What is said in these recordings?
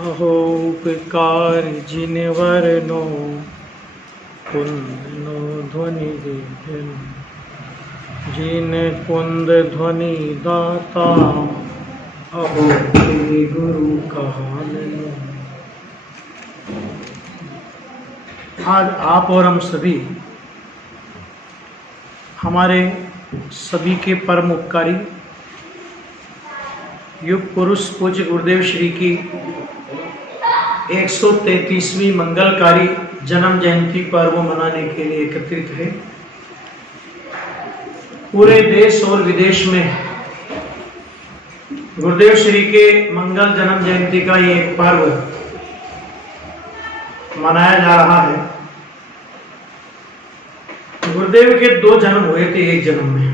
अहो उपकार जिनवर नो कुंद नो ध्वनि देन जिन कुंद ध्वनि दाता अहो श्री गुरु काल। आज आप और हम सभी हमारे सभी के परम उपकारी युग पुरुष पूज्य गुरुदेव श्री की 133वीं मंगलकारी जन्म जयंती पर्व मनाने के लिए एकत्रित है। पूरे देश और विदेश में गुरुदेव श्री के मंगल जन्म जयंती का ये एक पर्व मनाया जा रहा है। गुरुदेव के 2 जन्म हुए थे एक जन्म में।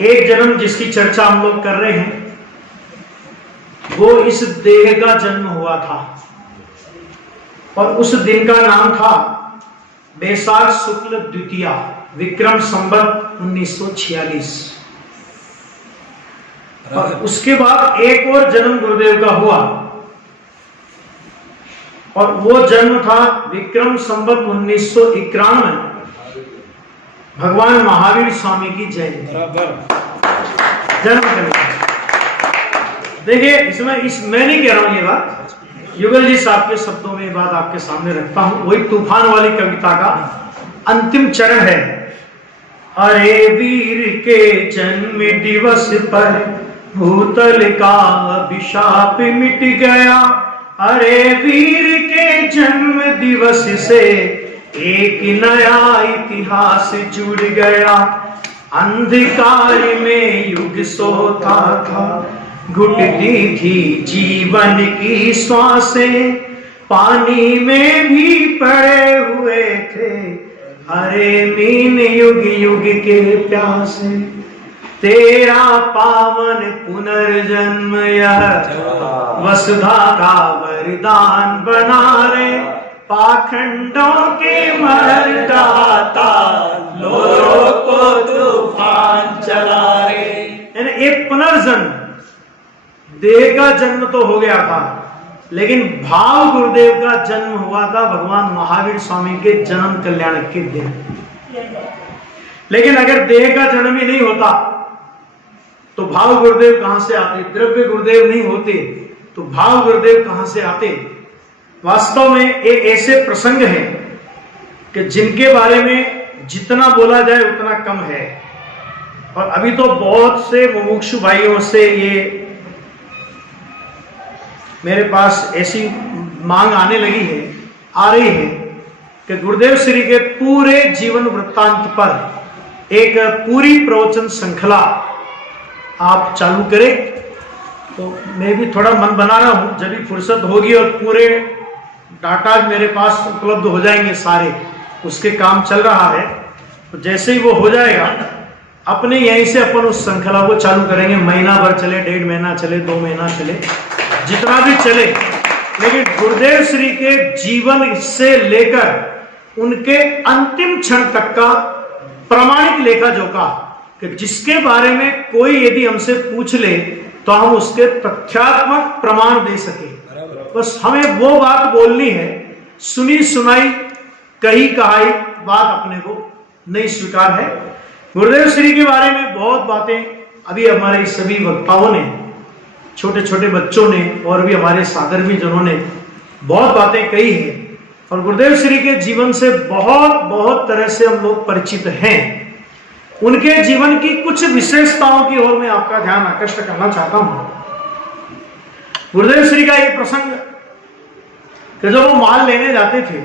एक जन्म जिसकी चर्चा हम लोग कर रहे हैं वो इस देह का जन्म हुआ था और उस दिन का नाम था बैसाख शुक्ल द्वितीया विक्रम संवत 1946। और उसके बाद एक और जन्म गुरुदेव का हुआ और वो जन्म था विक्रम संवत 1991 भगवान महावीर स्वामी की जयंती जन्म करेंगे। देखिए इसमें मैं नहीं कह रहा हूं ये बात, युगल जी साहब के शब्दों में ये बात आपके सामने रखता हूं। वही तूफान वाली कविता का अंतिम चरण है। अरे वीर के जन्म दिवस पर भूतल का अभिशाप मिट गया। अरे वीर के जन्म दिवस से एक नया इतिहास जुड़ गया। अंधकार में युग सोता था, घुटती थी जीवन की श्वासें, पानी में भी पड़े हुए थे हरे मीन युग युग के प्यासे। तेरा पावन पुनर्जन्म यह वसुधा का वरदान बना रे। पाखंडों के मरदाता लोरों को तूफान चला रे। यानी एक पुनर्जन्म, देह का जन्म तो हो गया था लेकिन भाव गुरुदेव का जन्म हुआ था भगवान महावीर स्वामी के जन्म कल्याण के दिन। लेकिन अगर देह का जन्म ही नहीं होता तो भाव गुरुदेव कहां से आते? द्रव्य गुरुदेव नहीं होते तो भाव गुरुदेव कहां से आते? वास्तव में ये ऐसे प्रसंग हैं कि जिनके बारे में जितना बोला जाए उतना कम है। और अभी तो बहुत से मुमुक्षु भाइयों से ये मेरे पास ऐसी मांग आने लगी है, आ रही है कि गुरुदेव श्री के पूरे जीवन वृत्तांत पर एक पूरी प्रवचन श्रृंखला आप चालू करें। तो मैं भी थोड़ा मन बना रहा हूं, जब भी फुर्सत होगी और पूरे डाटा मेरे पास उपलब्ध हो जाएंगे सारे, उसके काम चल रहा है। तो जैसे ही वो हो जाएगा अपने यहीं से अपन उस श्रृंखला को चालू करेंगे। महीना भर चले, 1.5 महीना चले, 2 महीना चले, जितना भी चले। लेकिन गुरुदेव श्री के जीवन से लेकर उनके अंतिम क्षण तक का प्रामाणिक लेखा जोखा कि जिसके बारे में कोई यदि हमसे पूछ ले तो हम उसके तथ्यात्मक प्रमाण दे सके। बस हमें वो बात बोलनी है, सुनी सुनाई कही कहाई बात अपने को नहीं स्वीकार है। गुरुदेव श्री के बारे में बहुत बातें अभी हमारे सभी वक्ताओं ने, छोटे छोटे बच्चों ने और भी हमारे साधर्मी जनों ने बहुत बातें कही है। और गुरुदेव श्री के जीवन से बहुत तरह से हम लोग परिचित हैं। उनके जीवन की कुछ विशेषताओं की ओर मैं आपका ध्यान आकर्षित करना चाहता हूं। गुरुदेव श्री का एक प्रसंग कि जब वो माल लेने जाते थे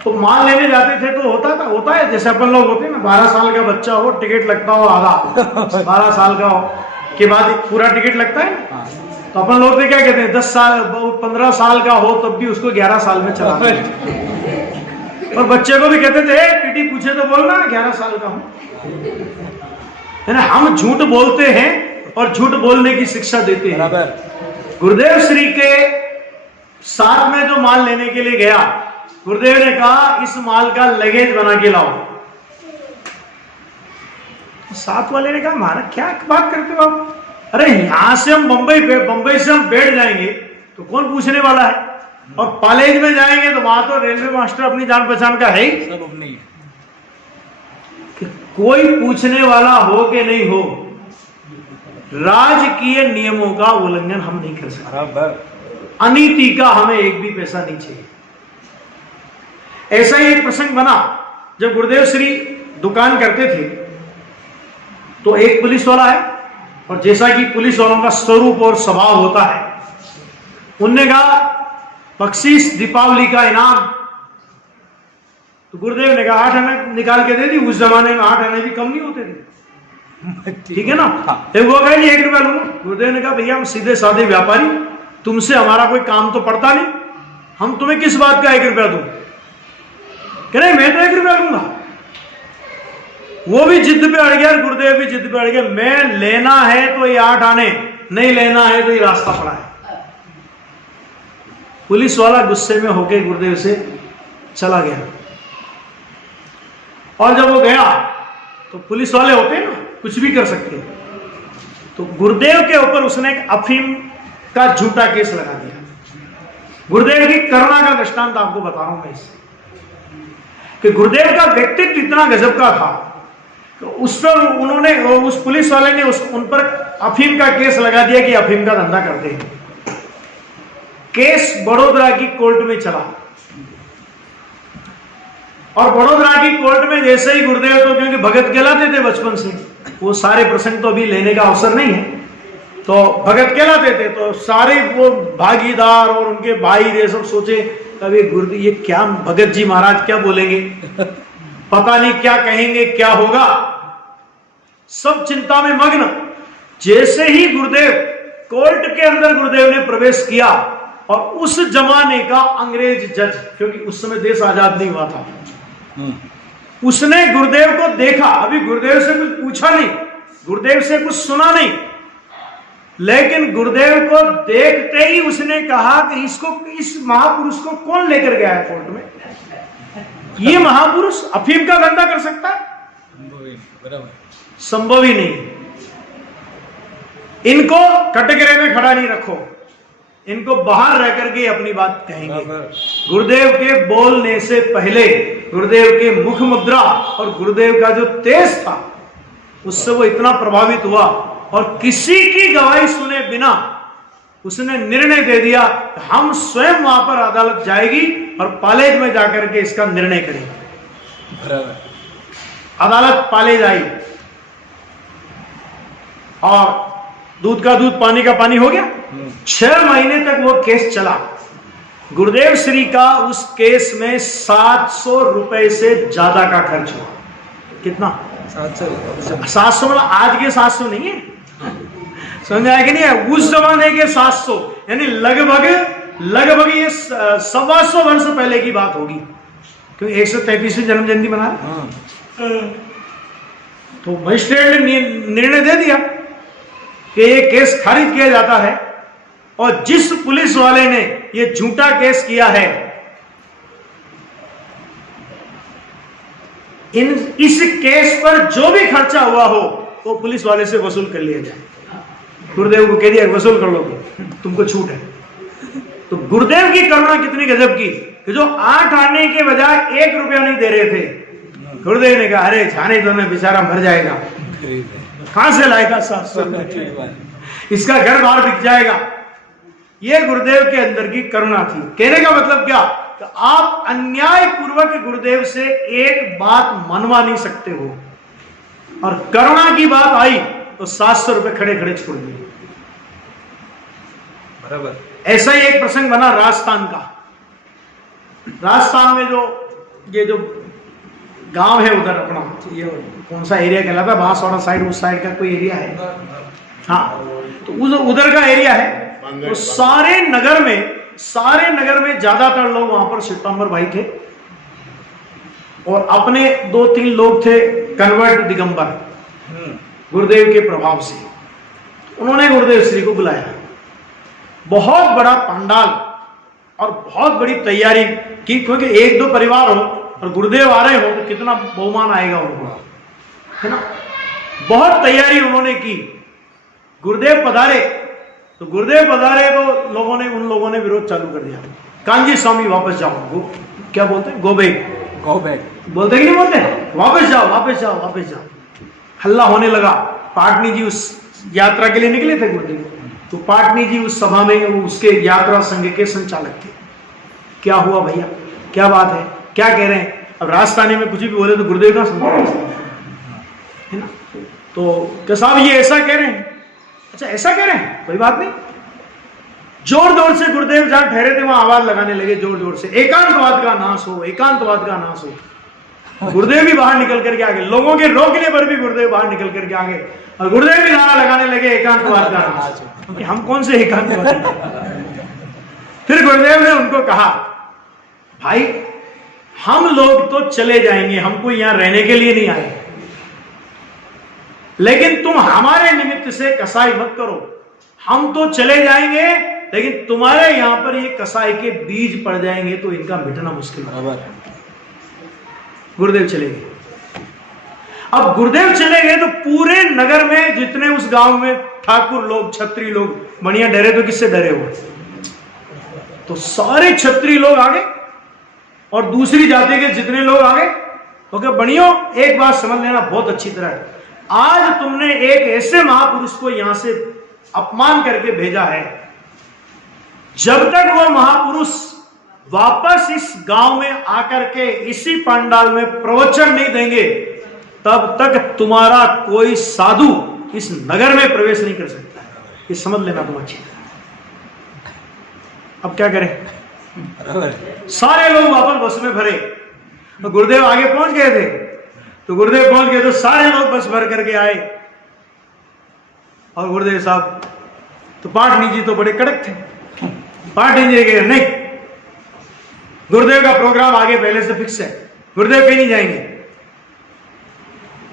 तो माल लेने जाते थे तो होता है जैसे अपन लोग होते हैं ना, 12 साल का बच्चा हो, टिकट लगता हो आधा, 12 साल का हो के बाद पूरा टिकट लगता है ना। तो अपन लोग क्या कहते हैं, 10 साल 15 साल का हो तब भी उसको 11 साल में चलाते हैं। और बच्चे को भी कहते थे पीटी पूछे तो बोलना 11 साल का हूं। है ना, हम झूठ बोलते हैं और झूठ बोलने की शिक्षा देते हैं। गुरुदेव श्री के साथ में जो माल लेने के लिए गया, गुरुदेव ने कहा इस माल का लगेज बना के लाओ। साथ वाले ने कहा महाराज क्या बात करते हो आप, अरे यहां से हम बंबई से हम बैठ जाएंगे तो कौन पूछने वाला है, और कॉलेज में जाएंगे तो वहां तो रेलवे मास्टर अपनी जान पहचान का है ही, सब अपनी है। कि कोई पूछने वाला हो कि नहीं हो, राजकीय नियमों का उल्लंघन हम नहीं कर सकते, अनीति का हमें एक भी पैसा नहीं चाहिए। ऐसा ही एक प्रसंग बना जब गुरुदेव श्री दुकान करते थे तो एक पुलिस वाला है, और जैसा कि पुलिस वालों का स्वरूप और स्वभाव होता है, उनने कहा बख्शीश दीपावली का इनाम, तो गुरुदेव ने कहा 8 आने निकाल के दे दी। उस जमाने में 8 आने भी कम नहीं होते थे, ठीक है ना। वो कहे 1 रुपया लूंगा। गुरुदेव ने कहा भैया हम सीधे साधे व्यापारी, तुमसे हमारा कोई काम तो पड़ता नहीं, हम तुम्हें किस बात का 1 रुपया दूं। कह रहे मैं तो 1 रुपया लूंगा। वो भी जिद पे अड़ गया, गुरुदेव भी जिद पे अड़ गया, मैं लेना है तो ये 8 आने, नहीं लेना है तो ये रास्ता पड़ा है। पुलिस वाला गुस्से में होकर गुरुदेव से चला गया, और जब वो गया तो पुलिस वाले होते हैं ना, कुछ भी कर सकते हैं, तो गुरुदेव के ऊपर उसने एक अफीम का झूठा केस लगा दिया। गुरुदेव की करुणा का दृष्टांत आपको बता रहा हूं मैं इससे, कि गुरुदेव का व्यक्तित्व इतना गजब का था, तो उस पर उन्होंने, उस पुलिस वाले ने उन पर अफीम का केस लगा दिया कि अफीम का धंधा करते हैं। केस बड़ोदरा की कोर्ट में चला, और बड़ोदरा की कोर्ट में जैसे ही गुरुदेव, तो क्योंकि भगत कहलाते थे बचपन से, वो सारे प्रसंग तो अभी लेने का अवसर नहीं है, तो भगत कहलाते थे, तो सारे वो भागीदार और उनके भाई ये सब सोचे कभी गुरुदेव ये क्या भगत जी महाराज क्या बोलेंगे, पता नहीं क्या कहेंगे, क्या होगा, सब चिंता में मग्न। जैसे ही गुरुदेव कोर्ट के अंदर गुरुदेव ने प्रवेश किया, और उस जमाने का अंग्रेज जज, क्योंकि उस समय देश आजाद नहीं हुआ था, उसने गुरुदेव को देखा, अभी गुरुदेव से कुछ पूछा नहीं, गुरुदेव से कुछ सुना नहीं, लेकिन गुरुदेव को देखते ही उसने कहा कि इसको, इस महापुरुष को कौन लेकर गया है कोर्ट में, ये महापुरुष अफीम का धंधा कर सकता है? संभव ही नहीं। इनको कटघरे में खड़ा नहीं रखो, इनको बाहर रह करके अपनी बात कहेंगे। गुरुदेव के बोलने से पहले गुरुदेव के मुख मुद्रा और गुरुदेव का जो तेज था, उससे वो इतना प्रभावित हुआ, और किसी की गवाही सुने बिना उसने निर्णय दे दिया हम स्वयं वहां पर अदालत जाएगी और पालेज में जाकर के इसका निर्णय करेंगे। अदालत पालेज आई, और दूध का दूध पानी का पानी हो गया। 6 महीने तक वो केस चला। गुरुदेव श्री का उस केस में 700 रुपए से ज्यादा का खर्च हुआ। कितना? 700 मतलब आज के 700 नहीं है, समझ आया कि नहीं है, उस जमाने के 700, यानी लगभग ये 125 वर्ष पहले की बात होगी, क्योंकि 133वीं जन्म जयंती मना रहे। तो मजिस्ट्रेट ने निर्णय दे दिया कि ये केस खारिज किया जाता है, और जिस पुलिस वाले ने ये झूठा केस किया है, इस केस पर जो भी खर्चा हुआ हो वो पुलिस वाले से वसूल कर लिया जाए। गुरुदेव को कह दिया वसूल कर लोगे, तुमको छूट है। तो गुरुदेव की करुणा कितनी गजब की कि जो 8 आने के बजाय 1 रुपया नहीं दे रहे थे, गुरुदेव ने कहा अरे जाने दो ना, बेचारा मर जाएगा, कहां से लाएगा 700 रुपये, इसका घर बार बिक जाएगा। ये गुरुदेव के अंदर की करुणा थी। कहने का मतलब क्या, कि आप अन्याय पूर्वक गुरुदेव से एक बात मनवा नहीं सकते हो, और करुणा की बात आई तो 700 रुपए खड़े खड़े छोड़ दिए। बराबर। ऐसा ही एक प्रसंग बना राजस्थान का। राजस्थान में ये जो गांव है उधर अपना, ये कौन सा एरिया कहलाता है, बांसवाड़ा साइड, उस साइड का कोई एरिया है, हाँ, तो उधर का एरिया है। तो सारे नगर में ज्यादातर लोग वहां पर श्वेतांबर भाई थे, और अपने 2-3 लोग थे कन्वर्ट दिगंबर, गुरुदेव के प्रभाव से। उन्होंने गुरुदेव श्री को बुलाया, बहुत बड़ा पंडाल और बहुत बड़ी तैयारी की, क्योंकि 1-2 परिवार हो और गुरुदेव आ रहे हो तो कितना बहुमान आएगा उनको, है ना। बहुत तैयारी उन्होंने की, गुरुदेव पधारे, तो गुरुदेव पधारे तो उन लोगों ने विरोध चालू कर दिया। कांजी स्वामी वापस जाओ, क्या बोलते हैं, गो बैक बोलते कि नहीं बोलते, वापस जाओ वापस जाओ वापस जाओ। हल्ला होने लगा। पाटनी जी उस यात्रा के लिए निकले थे गुरुदेव, तो पाटनी जी उस सभा में उसके यात्रा संघ के संचालक थे। क्या हुआ भैया, क्या बात है, क्या कह रहे हैं? अब राजस्थानी में कुछ भी बोले तो गुरुदेव का समझ है ना। तो साहब ये ऐसा कह रहे हैं, अच्छा ऐसा कह रहे हैं, कोई बात नहीं। जोर जोर से गुरुदेव जहां ठहरे थे वहां आवाज लगाने लगे जोर जोर से, एकांतवाद का नाश हो, एकांतवाद का नाश हो। गुरुदेव भी बाहर निकल करके आ गए, लोगों के रोकने पर भी गुरुदेव बाहर निकल करके आ गए और गुरुदेव भी नारा लगाने लगे एकांतवाद का नाश, क्योंकि हम कौन से एकांतवादी। फिर गुरुदेव ने उनको कहा, भाई हम लोग तो चले जाएंगे, हमको यहां रहने के लिए नहीं आए, लेकिन तुम हमारे निमित्त से कसाई मत करो। हम तो चले जाएंगे, लेकिन तुम्हारे यहां पर ये कसाई के बीज पड़ जाएंगे तो इनका मिटना मुश्किल होगा। गुरुदेव चले गए। अब गुरुदेव चले गए तो पूरे नगर में जितने उस गांव में ठाकुर लोग, क्षत्रिय लोग, बढ़िया डरे तो किससे डरे हुए, तो सारे क्षत्रिय लोग आ गए और दूसरी जाति के जितने लोग आ गए। तो बढ़िया, एक बात समझ लेना बहुत अच्छी तरह, आज तुमने एक ऐसे महापुरुष को यहां से अपमान करके भेजा है, जब तक वो महापुरुष वापस इस गांव में आकर के इसी पंडाल में प्रवचन नहीं देंगे, तब तक तुम्हारा कोई साधु इस नगर में प्रवेश नहीं कर सकता है। ये समझ लेना तुम अच्छी तरह। अब क्या करें, सारे लोग वापस बस में भरे, तो गुरुदेव आगे पहुंच गए थे, तो गुरुदेव पहुंच गए तो सारे लोग बस भर करके आए और गुरुदेव साहब, तो पाटनी जी तो बड़े कड़क थे। पाटनी जी कहे नहीं, गुरुदेव का प्रोग्राम आगे पहले से फिक्स है, गुरुदेव कहीं नहीं जाएंगे।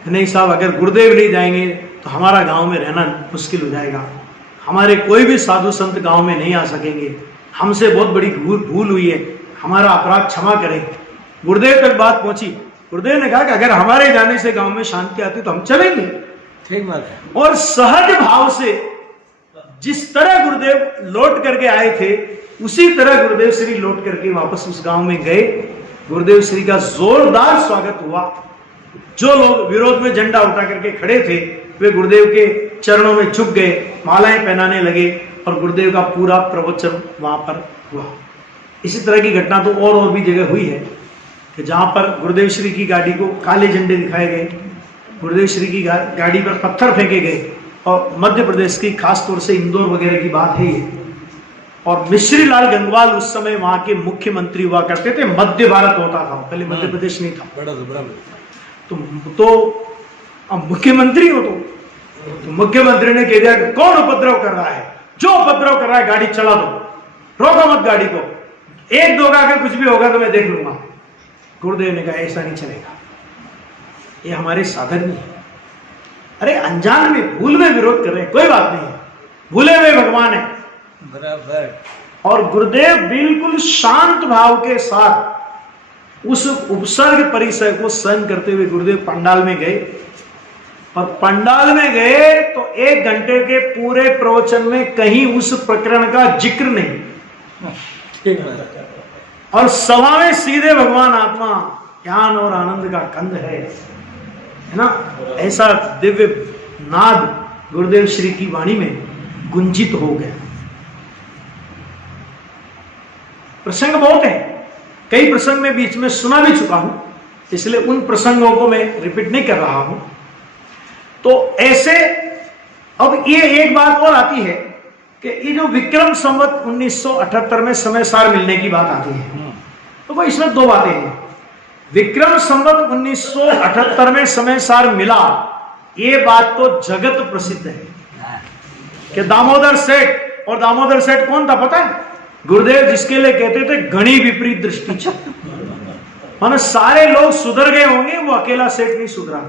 नहीं साहब, अगर गुरुदेव नहीं जाएंगे तो हमारा गांव में रहना मुश्किल हो जाएगा, हमारे कोई भी साधु संत गांव में नहीं आ सकेंगे, हमसे बहुत बड़ी भूल हुई है, हमारा अपराध क्षमा करें। गुरुदेव तक बात पहुंची। गुरुदेव ने कहा कि अगर हमारे जाने से गांव में शांति आती तो हम चलेंगे। ठीक बात है। और सहज भाव से जिस तरह गुरुदेव लौट करके आए थे, उसी तरह गुरुदेव श्री लौट करके वापस उस गांव में गए। गुरुदेव श्री का जोरदार स्वागत हुआ। जो लोग विरोध में झंडा उठा करके खड़े थे, वे गुरुदेव के चरणों में झुक गए, मालाएं पहनाने लगे और गुरुदेव का पूरा प्रवचन वहां पर हुआ। इसी तरह की घटना तो और भी जगह हुई है कि जहां पर गुरुदेव श्री की गाड़ी को काले झंडे दिखाए गए, गुरुदेव श्री की गाड़ी पर पत्थर फेंके गए। और मध्य प्रदेश की खास तौर से इंदौर वगैरह की बात है ये। और मिश्री लाल गंगवाल उस समय वहां के मुख्यमंत्री हुआ करते थे। मध्य भारत होता था, पहले मध्य प्रदेश नहीं था। तो अब मुख्यमंत्री हो तो मुख्यमंत्री ने कह दिया कि कौन उपद्रव कर रहा है, जो उपद्रव कर रहा है गाड़ी चला दो, रोको मत गाड़ी को, एक दो का अगर कुछ भी होगा तो मैं देख लूंगा। गुरुदेव ने कहा ऐसा नहीं चलेगा, ये हमारे साधन नहीं है। अरे अनजान में भूल में विरोध कर रहे हैं, कोई बात नहीं है, भूले हुए भगवान है बराबर। और गुरुदेव बिल्कुल शांत भाव के साथ उस उपसर्ग परिसर को सहन करते हुए गुरुदेव पंडाल में गए। और पंडाल में गए तो 1 घंटे के पूरे प्रवचन में कहीं उस प्रकरण का जिक्र नहीं। और सभा में सीधे भगवान आत्मा ज्ञान और आनंद का कंद है ना, ऐसा दिव्य नाद गुरुदेव श्री की वाणी में गुंजित हो गया। प्रसंग बहुत है, कई प्रसंग में बीच में सुना भी चुका हूं, इसलिए उन प्रसंगों को मैं रिपीट नहीं कर रहा हूं। तो ऐसे अब ये एक बात और आती है कि ये जो विक्रम संवत 1978 में समय सार मिलने की बात आती है, तो भाई इसमें 2 बातें हैं। विक्रम संवत 1978 में समय सार मिला, ये बात तो जगत प्रसिद्ध है कि दामोदर सेठ, और दामोदर सेठ कौन था पता है? गुरुदेव जिसके लिए कहते थे घनी विपरीत दृष्टि, मानो सारे लोग सुधर गए होंगे, वो अकेला सेठ नहीं सुधरा।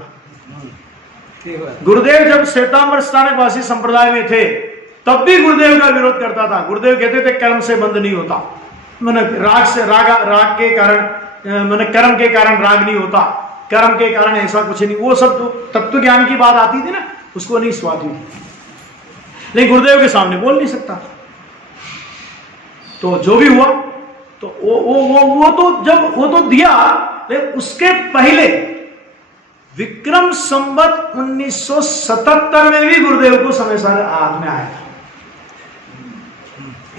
गुरुदेव जब श्वेतांबर स्थानकवासी संप्रदाय में थे तब भी गुरुदेव का विरोध करता था। गुरुदेव कहते थे कर्म से बंध नहीं होता, मैंने राग के कारण, मैंने कर्म के कारण राग नहीं होता, कर्म के कारण ऐसा कुछ नहीं। वो सब तत्व ज्ञान की बात आती थी ना, उसको नहीं स्वाद हुई। लेकिन गुरुदेव के सामने बोल नहीं सकता था। तो जो भी हुआ तो वो तो जब वो तो दिया, लेकिन उसके पहले विक्रम संवत 1977 में भी गुरुदेव को समय सारे हाथ में आया था।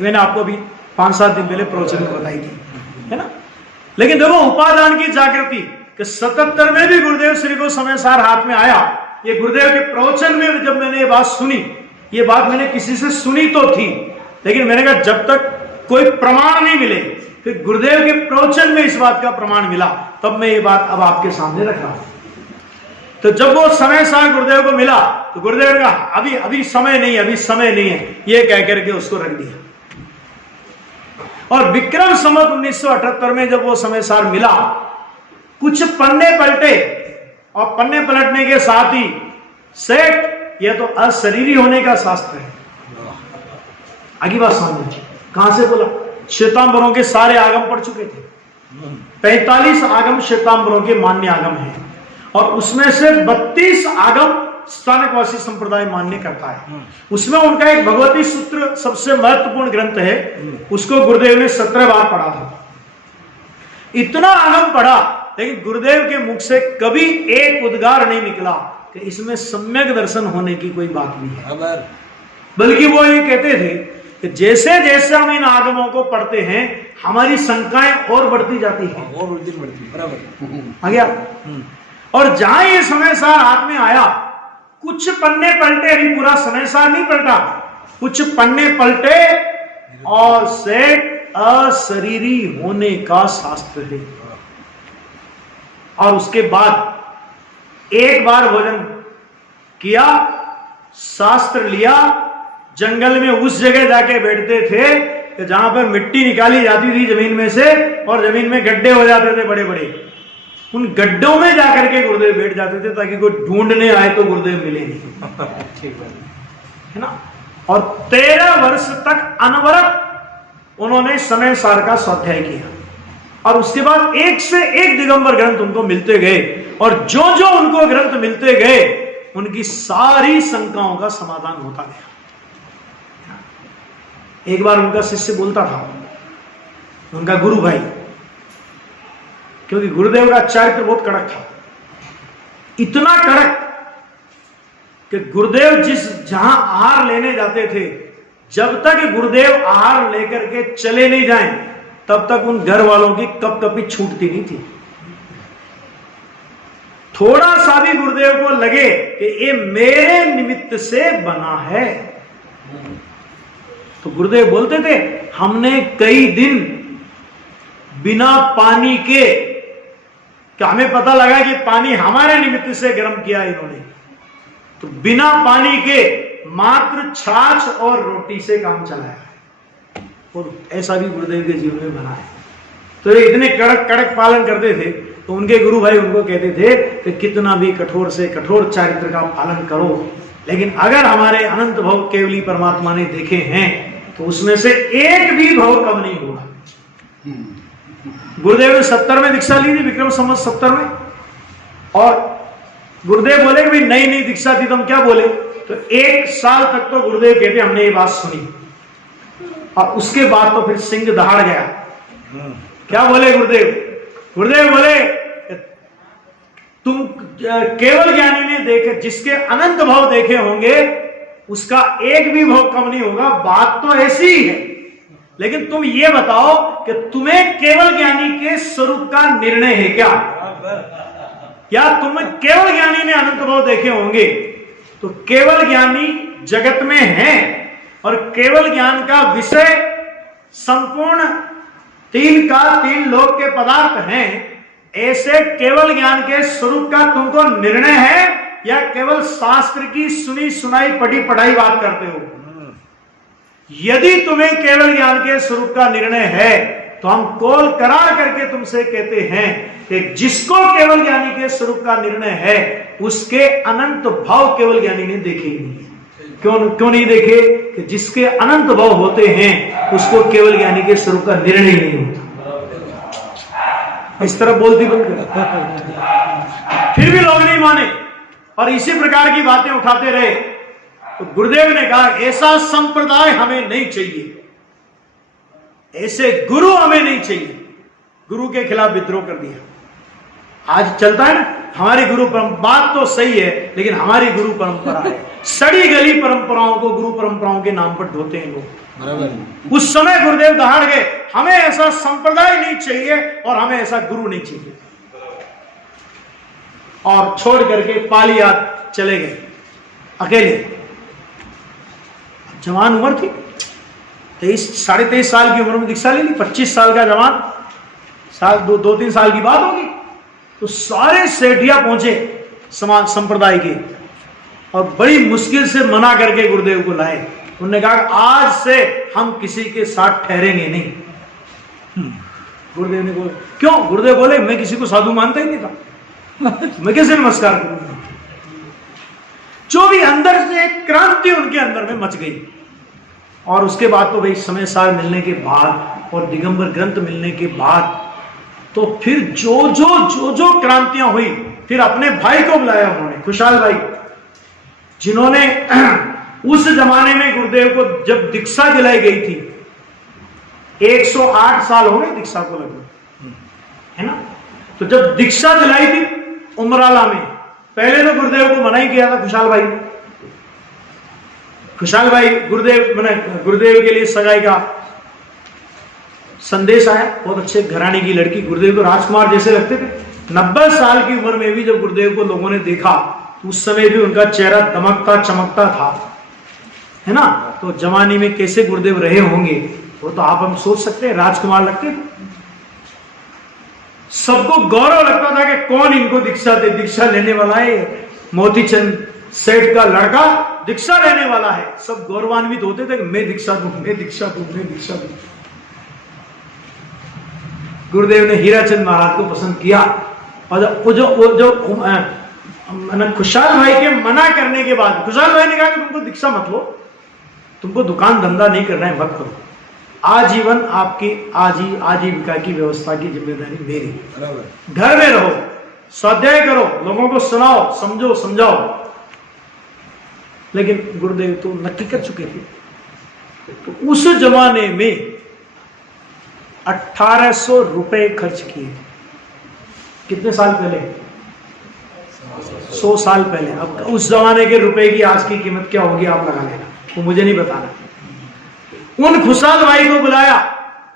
मैंने आपको भी 5-7 दिन पहले प्रवचन में बताई थी, है ना। लेकिन देखो उपादान की जागृति कि 77 में भी गुरुदेव श्री को समय सार हाथ में आया। ये गुरुदेव के प्रवचन में जब मैंने ये बात सुनी, ये बात मैंने किसी से सुनी तो थी, लेकिन मैंने कहा जब तक कोई प्रमाण नहीं मिले, फिर गुरुदेव के प्रवचन में इस बात का प्रमाण मिला, तब मैं ये बात अब आपके सामने रख रहा हूं। तो जब वो समय सार गुरुदेव को मिला तो गुरुदेव ने कहा अभी समय नहीं है, अभी समय नहीं है, ये कह करके उसको रख दिया। और विक्रम संवत 1978 में जब वो समय सार मिला, कुछ पन्ने पलटे, और पन्ने पलटने के साथ ही सेठ ये तो अशरीरी होने का शास्त्र है। आगे बात समझ, कहां से बोला? श्वेतांबरों के सारे आगम पढ़ चुके थे। 45 आगम श्वेतांबरों के मान्य आगम हैं, और उसमें से 32 आगम स्थानकवासी संप्रदाय मान्य करता है। उसमें उनका एक भगवती सूत्र सबसे महत्वपूर्ण ग्रंथ है, उसको गुरुदेव ने 17 बार पढ़ा था। इतना आगम पढ़ा, लेकिन गुरुदेव के मुख से कभी एक उद्गार नहीं निकला कि इसमें सम्यक दर्शन होने की कोई बात नहीं है। बल्कि वो ये कहते थे कि जैसे जैसे हम इन आगमों को पढ़ते हैं, हमारी शंकाएं और बढ़ती जाती हैं, और बढ़ती बराबर आ गया। और जहां ये समय सार हाथ में आया, कुछ पन्ने पलटे, अभी पूरा समय सार नहीं पलटा, कुछ पन्ने पलटे, और सेठ अशरीरी होने का शास्त्र है। और उसके बाद एक बार भोजन किया, शास्त्र लिया, जंगल में उस जगह जाके बैठते थे जहां पर मिट्टी निकाली जाती थी जमीन में से, और जमीन में गड्ढे हो जाते थे बड़े बड़े। उन गड्ढों में जाकर के गुरुदेव बैठ जाते थे ताकि कोई ढूंढने आए तो गुरुदेव मिले नहीं, है ना। और 13 वर्ष तक अनवरत उन्होंने समय सार का स्वाध्याय किया, और उसके बाद एक से एक दिगंबर ग्रंथ उनको मिलते गए, और जो जो उनको ग्रंथ मिलते गए, उनकी सारी शंकाओं का समाधान होता गया। एक बार उनका शिष्य बोलता था, उनका गुरु भाई, क्योंकि गुरुदेव का चारित्र बहुत कड़क था, इतना कड़क कि गुरुदेव जहां आहार लेने जाते थे, जब तक गुरुदेव आहार लेकर के चले नहीं जाएं, तब तक उन घर वालों की कपकपी छूटती नहीं थी। थोड़ा सा भी गुरुदेव को लगे कि ये मेरे निमित्त से बना है, तो गुरुदेव बोलते थे, हमने कई दिन बिना पानी के, क्या हमें पता लगा कि पानी हमारे निमित्त से गर्म किया इन्होंने, तो बिना पानी के मात्र छाछ और रोटी से काम चलाया, और ऐसा भी गुरुदेव के जीवन में बना है। तो ये इतने कड़क पालन करते थे, तो उनके गुरु भाई उनको कहते थे कि कितना भी कठोर से कठोर चारित्र का पालन करो, लेकिन अगर हमारे अनंत भव केवली परमात्मा ने देखे हैं, तो उसमें से एक भी भव कम नहीं होगा। गुरुदेव ने 70 में दीक्षा ली थी, विक्रम संवत 70 में, और गुरुदेव बोले कि भाई नई दीक्षा थी, तो हम क्या बोले? तो 1 साल तक तो गुरुदेव कहते हमने ये बात सुनी, और उसके बाद तो फिर सिंह दहाड़ गया। क्या बोले गुरुदेव? गुरुदेव बोले तुम केवल ज्ञानी ने देखे, जिसके अनंत भाव देखे होंगे, उसका एक भी भाव कम नहीं होगा। बात तो ऐसी ही है, लेकिन तुम ये बताओ कि तुम्हें केवल ज्ञानी के स्वरूप का निर्णय है क्या? या तुम केवल ज्ञानी ने अनंत भाव देखे होंगे, तो केवल ज्ञानी जगत में है, और केवल ज्ञान का विषय संपूर्ण 3 लोक के पदार्थ हैं। ऐसे केवल ज्ञान के स्वरूप का तुमको निर्णय है, या केवल शास्त्र की सुनी सुनाई पढ़ी पढ़ाई बात करते हो? यदि तुम्हें केवल ज्ञान के स्वरूप का निर्णय है, तो हम कॉल करार करके तुमसे कहते हैं कि जिसको केवल ज्ञानी के स्वरूप का निर्णय है, उसके अनंत भाव केवल ज्ञानी ने देखे ही नहीं। क्यों नहीं देखे? कि जिसके अनंत भाव होते हैं, उसको केवल ज्ञानी के स्वरूप का निर्णय ही नहीं होता। इस तरह बोलती बंद कर, फिर भी लोग नहीं माने, और इसी प्रकार की बातें उठाते रहे। तो गुरुदेव ने कहा ऐसा संप्रदाय हमें नहीं चाहिए, ऐसे गुरु हमें नहीं चाहिए। गुरु के खिलाफ विद्रोह कर दिया। आज चलता है ना हमारी गुरु परंपरा, बात तो सही है लेकिन हमारी गुरु परंपरा है, सड़ी गली परंपराओं को गुरु परंपराओं के नाम पर ढोते हैं लोग। उस समय गुरुदेव दहाड़ गए, हमें ऐसा संप्रदाय नहीं चाहिए और हमें ऐसा गुरु नहीं चाहिए, और छोड़ करके पालियात चले गए अकेले। जवान उम्र थी, 23-23.5 साल की उम्र में दीक्षा ले ली। 25 साल का जवान, साल 2-3 साल की बात होगी। तो सारे सेठिया पहुंचे समाज संप्रदाय के और बड़ी मुश्किल से मना करके गुरुदेव को लाए। उन्होंने कहा आज से हम किसी के साथ ठहरेंगे नहीं। गुरुदेव ने बोला क्यों? गुरुदेव बोले मैं किसी को साधु मानता ही नहीं था, मैं कैसे नमस्कार करूंगा। जो भी अंदर से एक क्रांति उनके अंदर में मच गई। और उसके बाद तो भाई समय सार मिलने के बाद और दिगंबर ग्रंथ मिलने के बाद तो फिर जो क्रांतियां हुई, फिर अपने भाई को बुलाया उन्होंने, खुशहाल भाई, जिन्होंने उस जमाने में गुरुदेव को जब दीक्षा दिलाई गई थी, 108 साल हो गए दीक्षा को लगभग, है ना। तो जब दीक्षा दिलाई थी उमराला में, पहले तो गुरुदेव को मना ही किया था खुशहाल भाई ने। खुशहाल भाई गुरुदेव के लिए सगाई का संदेश आया, बहुत अच्छे घराने की लड़की, गुरुदेव को राजकुमार जैसे लगते थे। 90 साल की उम्र में भी जब गुरुदेव को लोगों ने देखा तो उस समय भी उनका चेहरा दमकता चमकता था, है ना। तो जवानी में कैसे गुरुदेव रहे होंगे वो तो आप हम सोच सकते हैं, राजकुमार लगते थे। सबको गौरव लगता था कि कौन इनको दीक्षा लेने वाला है, मोतीचंद सेठ का लड़का दीक्षा लेने वाला है। सब गौरवान्वित होते थे कि मैं दीक्षा दूं, मैं दीक्षा दूं, मैं दीक्षा दूं। गुरुदेव ने हीराचंद महाराज को पसंद किया और खुशहाल भाई के मना करने के बाद खुशहाल भाई ने कहा कि तुमको दीक्षा मत लो, तुमको दुकान धंधा नहीं करना है, मत करो, आजीवन आपकी आजीविका की व्यवस्था की जिम्मेदारी मेरी। घर में रहो, स्वाध्याय करो, लोगों को सुनाओ, समझाओ। लेकिन गुरुदेव तो नक्की कर चुके थे। तो उस जमाने में 1800 रुपए खर्च किए। कितने साल पहले? 100 साल पहले। अब उस जमाने के रुपए की आज की कीमत क्या होगी आप लगा लेना, वो मुझे नहीं बताना। उन खुशहाल भाई को बुलाया,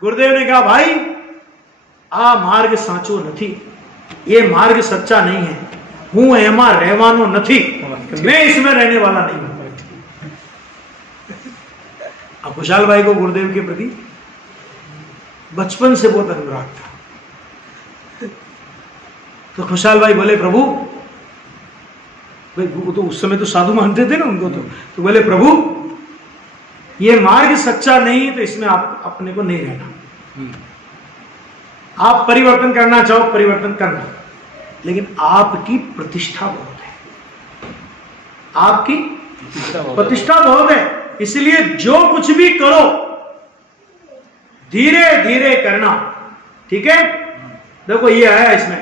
गुरुदेव ने कहा भाई आ मार्ग साचो नहीं, ये मार्ग सच्चा नहीं है, हूं एमा रहवानो नहीं, मैं इसमें रहने वाला नहीं हूं। अब खुशहाल भाई को गुरुदेव के प्रति बचपन से बहुत अनुराग था। तो खुशहाल भाई बोले प्रभु, वो तो उस समय तो साधु मानते थे ना उनको, तो बोले प्रभु ये मार्ग सच्चा नहीं है, तो इसमें आप अपने को नहीं रहना। आप परिवर्तन करना चाहो परिवर्तन करना, लेकिन आपकी प्रतिष्ठा बहुत है, आपकी प्रतिष्ठा बहुत है, इसलिए जो कुछ भी करो धीरे धीरे करना, ठीक है। देखो ये आया इसमें,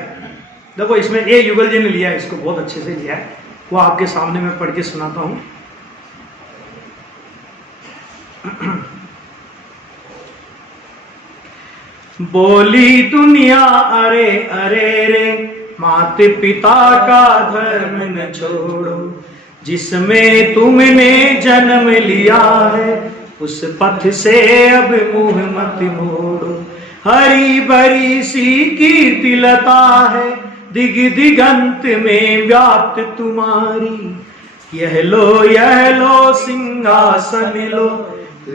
देखो इसमें ये युगल जी ने लिया है, इसको बहुत अच्छे से लिया है, वो आपके सामने मैं पढ़ के सुनाता हूं। बोली दुनिया अरे अरे रे, माते पिता का धर्म न छोड़ो, जिसमें तुमने जन्म लिया है उस पथ से अब मुंह मत मोड़ो। हरी भरी सी कीर्ति लता है दिग दिगंत में व्याप्त तुम्हारी, यह लो सिंहासन लो,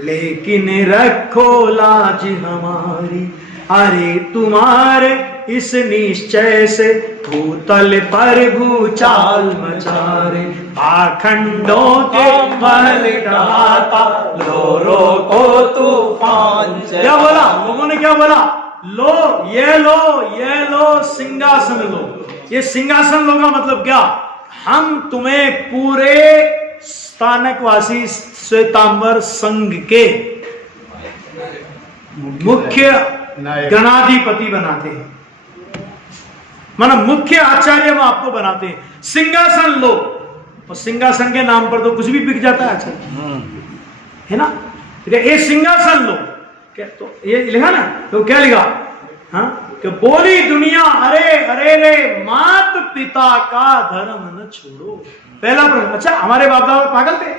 लेकिन रखो लाज हमारी। अरे तुम्हारे इस निश्चय से भूतल पर भूचाल मचारे, पाखंडों के महल ढहाता लो रो को तूफान। क्या बोला लोगों ने, क्या बोला? ये लो सिंहासन लो। ये सिंहासन लो का मतलब क्या? हम तुम्हें पूरे स्थानकवासी श्वेतांबर संघ के मुख्य गणाधिपति बनाते हैं, मतलब मुख्य आचार्य हम आपको बनाते हैं। सिंहासन लो, और सिंहासन के नाम पर तो कुछ भी बिक जाता है आजकल, है ना। ये सिंहासन लो, क्या तो ये लिखा ना, तो क्या लिखा, हाँ, कि बोली दुनिया अरे अरे रे मात पिता का धर्म न छोड़ो। पहला प्रश्न, अच्छा हमारे बाप दादा पागल थे?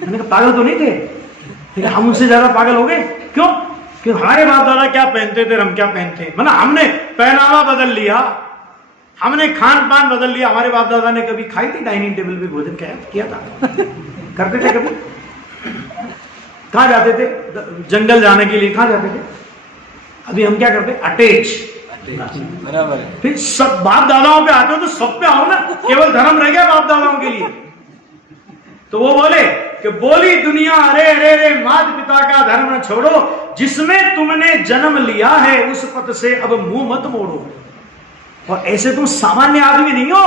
मैंने कहा पागल तो नहीं थे, लेकिन हम उनसे ज्यादा पागल हो गए। क्यों? क्योंकि हमारे बाप दादा क्या पहनते थे, हम क्या पहनते हैं, मतलब हमने पहनावा बदल लिया, हमने खान पान बदल लिया। हमारे बाप दादा ने कभी खाई थी डाइनिंग टेबल पे भोजन किया था? करते थे कभी? कहां जाते थे? जंगल जाने के लिए कहां जाते थे? अभी हम क्या करते? अटैच, बराबर है। फिर सब बाप दादाओं पे आते हो तो सब पे आओ ना, केवल धर्म रह गया बाप दादाओं के लिए। तो वो बोले कि बोली दुनिया अरे अरे रे मात पिता का धर्म न छोड़ो, जिसमें तुमने जन्म लिया है उस पथ से अब मुंह मत मोड़ो। और ऐसे तुम सामान्य आदमी नहीं हो,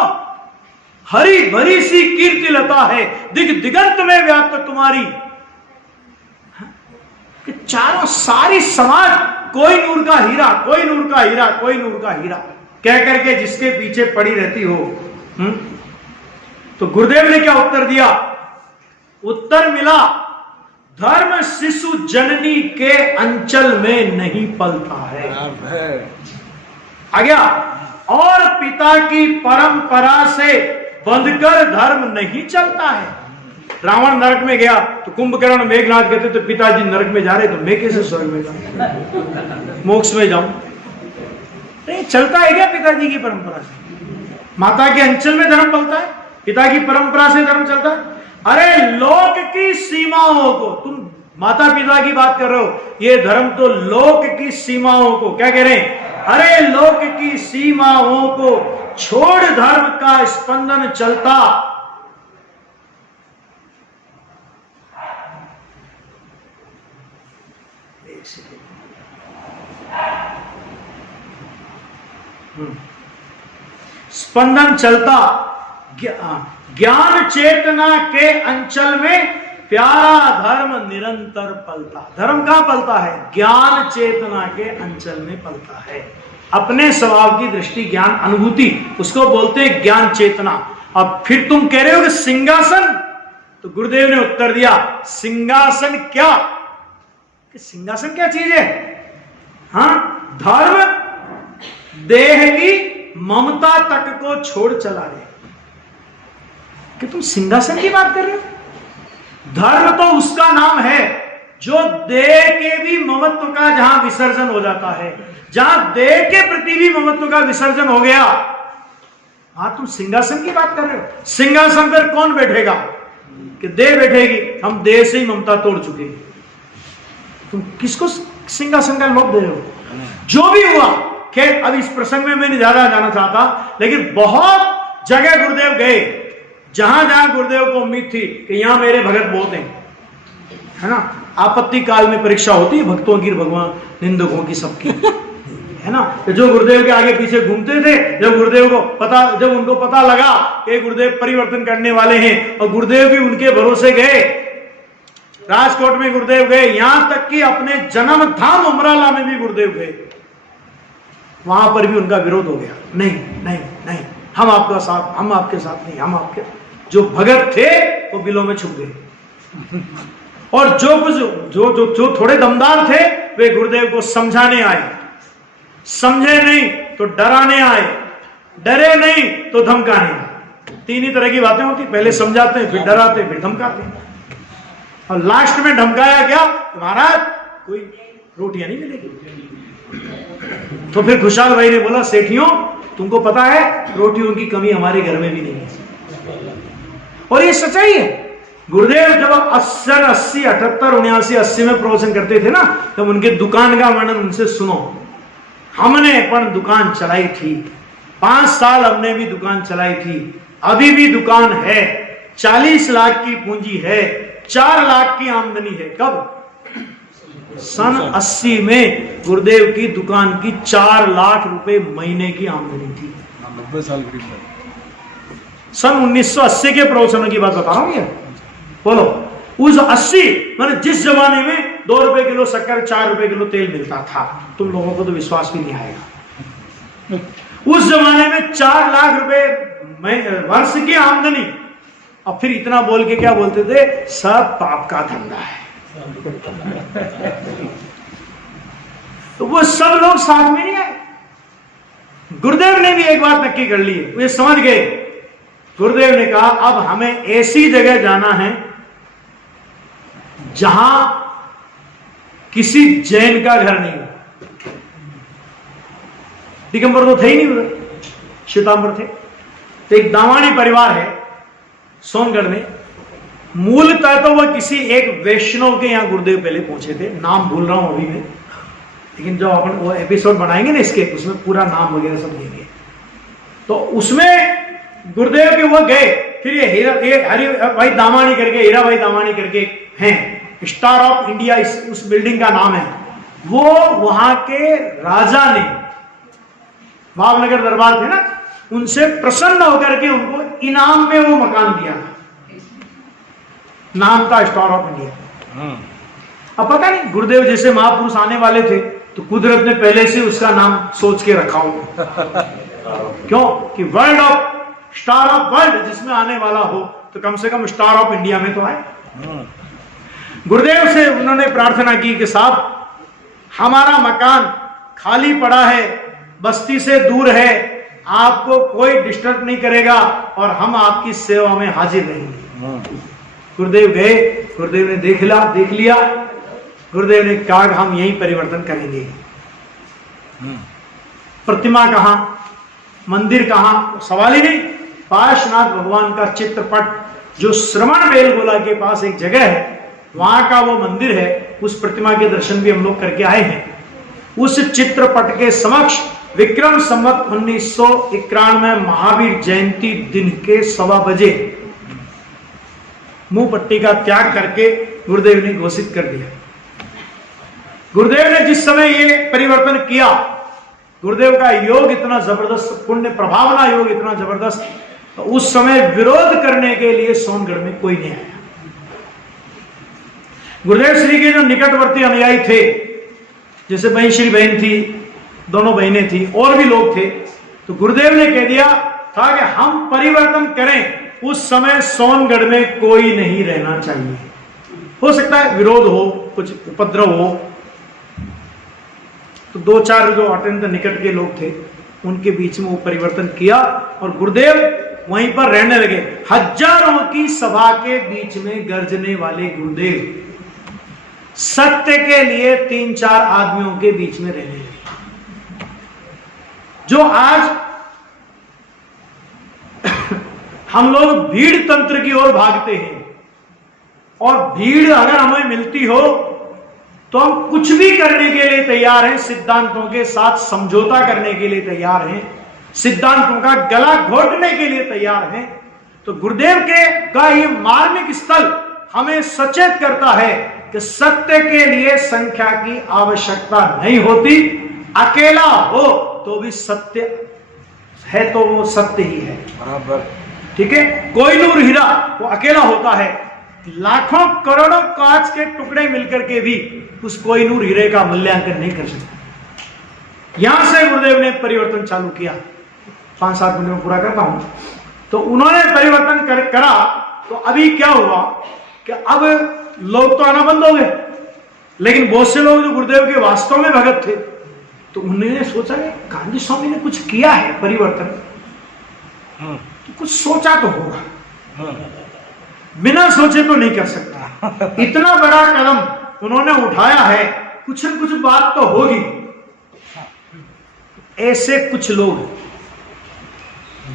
हरी भरी सी कीर्ति लता है, दिग दिगंत में व्याप्त तुम्हारी, कि चारों सारी समाज कोई नूर का हीरा, कोई नूर का हीरा, कोई नूर का हीरा कह करके जिसके पीछे पड़ी रहती हो। तो गुरुदेव ने क्या उत्तर दिया? उत्तर मिला, धर्म शिशु जननी के अंचल में नहीं पलता है। आ गया? और पिता की परंपरा से बंधकर धर्म नहीं चलता है। रावण नरक में गया तो कुंभकर्ण मेघनाथ कहते तो पिताजी नरक में जा रहे तो मैं कैसे स्वर्ग में जाऊं, मोक्ष में जाऊं? नहीं चलता है क्या पिताजी की परंपरा से? माता के अंचल में धर्म पलता है, पिता की परंपरा से धर्म चलता है। अरे लोक की सीमाओं को, तुम माता पिता की बात कर रहे हो, ये धर्म तो लोक की सीमाओं को, क्या कह रहे हैं? अरे लोक की सीमाओं को छोड़ धर्म का स्पंदन चलता। स्पंदन चलता, ज्ञान चेतना के अंचल में प्यारा धर्म निरंतर पलता। धर्म कहां पलता है? ज्ञान चेतना के अंचल में पलता है। अपने स्वभाव की दृष्टि, ज्ञान, अनुभूति, उसको बोलते हैं ज्ञान चेतना। अब फिर तुम कह रहे हो कि सिंहासन, तो गुरुदेव ने उत्तर दिया, सिंहासन क्या? कि सिंहासन क्या चीज है? हाँ, धर्म देह की ममता तक को छोड़ चला रहे कि तुम सिंहासन की बात कर रहे हो। धर्म तो उसका नाम है जो देह के भी ममत्व का जहां विसर्जन हो जाता है, जहां देह के प्रति भी ममत्व का विसर्जन हो गया, हाँ तुम सिंहासन की बात कर रहे हो। सिंहासन पर कौन बैठेगा? कि देह बैठेगी। हम देह से ही ममता तोड़ चुके। तुम किसको सिंहासन का लोभ दे रहे हो? जो भी हुआ, खैर अब इस प्रसंग में मैं नहीं ज्यादा जाना चाहता, लेकिन बहुत जगह गुरुदेव गए जहां जहां गुरुदेव को उम्मीद थी कि यहां मेरे भगत बहुत हैं, है ना। आपत्ति काल में परीक्षा होती है भक्तों की, भगवान निंदकों की, सबकी, है ना। तो जो गुरुदेव के आगे पीछे घूमते थे, जब गुरुदेव को पता, जब उनको पता लगा कि गुरुदेव परिवर्तन करने वाले हैं, और गुरुदेव भी उनके भरोसे गए, राजकोट में गुरुदेव गए, यहां तक कि अपने जन्म धाम उमराला में भी गुरुदेव गए, वहां पर भी उनका विरोध हो गया। नहीं नहीं नहीं, हम आपका साथ, हम आपके साथ नहीं, हम आपके, जो भगत थे वो बिलों में छुप गए, और जो कुछ जो थोड़े दमदार थे वे गुरुदेव को समझाने आए, समझे नहीं तो डराने आए, डरे नहीं तो धमकाने। तीन ही तरह की बातें होती, पहले समझाते हैं, फिर डराते, फिर धमकाते, और लास्ट में धमकाया क्या? महाराज कोई रोटियां नहीं मिलेगी। तो फिर खुशहाल भाई ने बोला, सेठियों तुमको पता है रोटियों की कमी हमारे घर में भी नहीं है। और ये सच्चाई है। गुरुदेव जब 80, 78, 79, 80 में प्रवचन करते थे ना, तब उनके दुकान का वर्णन उनसे सुनो। हमने अपन दुकान चलाई थी, 5 साल हमने भी दुकान चलाई थी, अभी भी दुकान है, 40 लाख की पूंजी है, 4 लाख की आमदनी है। कब? सन 80 में गुरुदेव की दुकान की 4 लाख रुपए महीने की आमदनी थी। 90 साल सन 1980 के प्रवचनों की बात बता रहा हूं। ये बोलो, उस 80 मैंने जिस जमाने में 2 रुपए किलो शक्कर, 4 रुपए किलो तेल मिलता था, तुम लोगों को तो विश्वास भी नहीं आएगा। उस जमाने में 4 लाख रुपए वर्ष की आमदनी, और फिर इतना बोल के क्या बोलते थे, सब पाप का धंधा है। तो वो सब लोग साथ में नहीं आए। गुरुदेव ने भी एक बात नक्की कर ली है, वे समझ गए। गुरुदेव ने कहा अब हमें ऐसी जगह जाना है जहां किसी जैन का घर नहीं है। दिगंबर तो थे ही नहीं उधर, श्वेतांबर थे। तो एक दावाणी परिवार है सोनगढ़ में, मूलतः तो वह किसी एक वैष्णव के यहां गुरुदेव पहले पहुंचे थे, नाम भूल रहा हूं अभी मैं, लेकिन जो अपन वो एपिसोड बनाएंगे ना इसके, उसमें पूरा नाम वगैरह सब देंगे। तो उसमें गुरुदेव के वो गए, फिर ये हरि भाई दामानी करके, हीरा भाई दामानी करके हैं, स्टार ऑफ इंडिया उस बिल्डिंग का नाम है। वो वहां के राजा ने, भावनगर दरबार थे ना, उनसे प्रसन्न होकर के उनको इनाम में वो मकान दिया, नाम था स्टार ऑफ इंडिया। अब पता नहीं गुरुदेव जैसे महापुरुष आने वाले थे तो कुदरत ने पहले से उसका नाम सोच के रखा हो। क्यों कि world of star of world जिसमें आने वाला हो तो कम से कम स्टार ऑफ इंडिया में तो आए। गुरुदेव से उन्होंने प्रार्थना की कि साहब हमारा मकान खाली पड़ा है, बस्ती से दूर है, आपको कोई डिस्टर्ब नहीं करेगा और हम आपकी सेवा में हाजिर रहेंगे। गुरुदेव गए, गुरुदेव ने देख लिया। गुरुदेव ने कहा हम यही परिवर्तन करेंगे। प्रतिमा कहां, मंदिर कहां, सवाल ही नहीं। पार्श्वनाथ भगवान का चित्रपट जो श्रवण बेलगोला के पास एक जगह है, वहां का वो मंदिर है, उस प्रतिमा के दर्शन भी हम लोग करके आए हैं। उस चित्रपट के समक्ष विक्रम संवत 1991 महावीर जयंती दिन के 1:15 बजे मुंह पट्टी का त्याग करके गुरुदेव ने घोषित कर दिया। गुरुदेव ने जिस समय ये परिवर्तन किया, गुरुदेव का योग इतना जबरदस्त, पुण्य प्रभावना योग इतना जबरदस्त, तो उस समय विरोध करने के लिए सोनगढ़ में कोई नहीं आया। गुरुदेव श्री के जो निकटवर्ती अनुयायी थे, जैसे बहन श्री बहन थी, दोनों बहनें थी, और भी लोग थे, तो गुरुदेव ने कह दिया था कि हम परिवर्तन करें, उस समय सोनगढ़ में कोई नहीं रहना चाहिए। हो सकता है विरोध हो, कुछ उपद्रव हो, तो 2-4 जो अत्यंत निकट के लोग थे उनके बीच में वो परिवर्तन किया और गुरुदेव वहीं पर रहने लगे। हजारों की सभा के बीच में गर्जने वाले गुरुदेव सत्य के लिए 3-4 आदमियों के बीच में रहने लगे। जो आज हम लोग भीड़ तंत्र की ओर भागते हैं, और भीड़ अगर हमें मिलती हो तो हम कुछ भी करने के लिए तैयार हैं, सिद्धांतों के साथ समझौता करने के लिए तैयार हैं, सिद्धांतों का गला घोटने के लिए तैयार हैं। तो गुरुदेव के का ये मार्मिक स्थल हमें सचेत करता है कि सत्य के लिए संख्या की आवश्यकता नहीं होती, अकेला हो तो भी सत्य है, तो वो सत्य ही है। बराबर, ठीक है। कोहिनूर हीरा वो अकेला होता है, लाखों करोड़ों कांच के टुकड़े मिलकर के भी उस कोहिनूर हीरे का मूल्यांकन नहीं कर सकते। यहां से गुरुदेव ने परिवर्तन चालू किया। 5-7 मिनट में पूरा करता हूं। तो उन्होंने परिवर्तन करा, तो अभी क्या हुआ कि अब लोग तो आना बंद हो गए, लेकिन बहुत से लोग जो गुरुदेव के वास्तव में भगत थे, तो उन्होंने सोचा कि गांधी स्वामी ने कुछ किया है परिवर्तन, तो कुछ सोचा तो होगा, बिना सोचे तो नहीं कर सकता। इतना बड़ा कदम उन्होंने उठाया है, कुछ न कुछ बात तो होगी। ऐसे कुछ लोग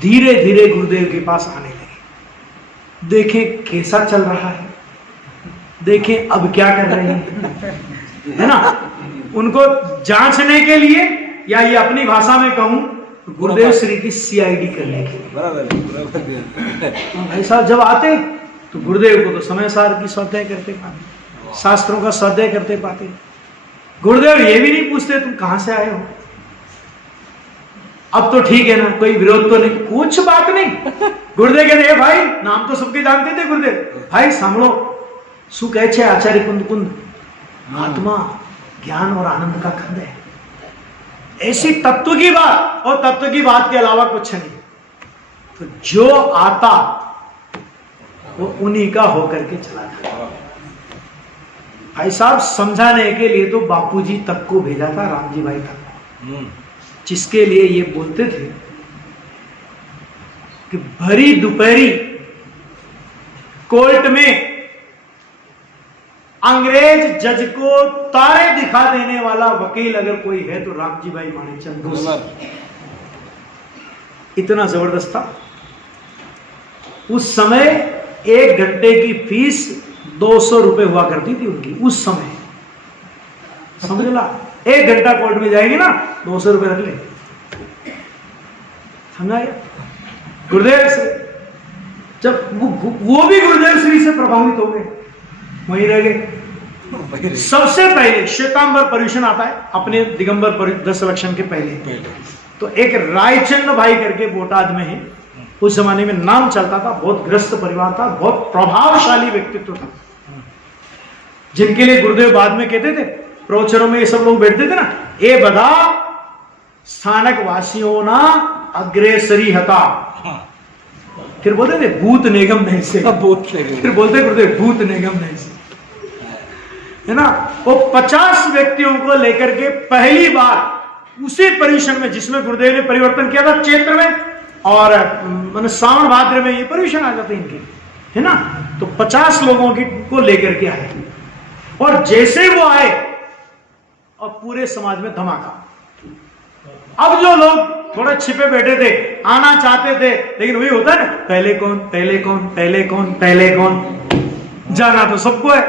धीरे धीरे गुरुदेव के पास आने लगे। देखें कैसा चल रहा है, देखें अब क्या कर रहे हैं, है ना। उनको जांचने के लिए, या ये अपनी भाषा में कहूं, गुरुदेव श्री की सीआईडी करने के लिए। भाई साहब जब आते तो गुरुदेव को तो समय सार की स्वाध्याय करते पाते, शास्त्रों का स्वाध्याय करते पाते। गुरुदेव ये भी नहीं पूछते तुम कहां से आए हो। अब तो ठीक है ना, कोई विरोध तो नहीं, कुछ बात नहीं। गुरुदेव कहते भाई, नाम तो सबके जानते थे गुरुदेव, भाई सांभळो शू कहे छे आचार्य कुंद कुंद, आत्मा ज्ञान और आनंद का खंड है। ऐसी तत्व की बात, और तत्व की बात के अलावा कुछ नहीं। तो जो आता वो उन्हीं का होकर के चला जाता। भाई साहब समझाने के लिए तो बापूजी तक को भेजा था, रामजी भाई तक, जिसके लिए ये बोलते थे कि भरी दोपहरी कोर्ट में अंग्रेज जज को तारे दिखा देने वाला वकील अगर कोई है तो रामजी भाई माणिकचंद घोष। इतना जबरदस्त था। उस समय 1 घंटे की फीस 200 रुपए हुआ करती थी उनकी उस समय, समझ ला। 1 घंटा कोर्ट में जाएंगे ना, 200 रुपए रख ले, समझा गया। गुरुदेव से जब वो भी गुरुदेव श्री से प्रभावित हो गए, वहीं रह गए। सबसे पहले श्वेतांबर पर्यूषण आता है अपने दिगंबर दशलक्षण के पहले। तो एक रायचंद भाई करके बोटाद में है, उस जमाने में नाम चलता था, बहुत ग्रस्त परिवार था, बहुत प्रभावशाली व्यक्तित्व था, जिनके लिए गुरुदेव बाद में कहते थे, प्रवचनों में ये सब लोग बैठते थे ना, ए बदा स्थानक वासियों ना अग्रेसरी हता, फिर बोलते थे भूत निगम नहीं से, फिर बोलते गुरुदेव भूत निगम नहीं से, है ना। वो 50 व्यक्तियों को लेकर के पहली बार उसी पर्यूषण में, जिसमें गुरुदेव ने परिवर्तन किया था चैत्र में, और मैंने सावन भाद्र में ये पर्यूषण आ जाते इनके, है ना। तो 50 लोगों की को लेकर के आए, और जैसे वो आए और पूरे समाज में धमाका। अब जो लोग थोड़ा छिपे बैठे थे, आना चाहते थे, लेकिन वही होता है ना, पहले कौन पहले कौन पहले कौन पहले कौन, जाना तो सबको है,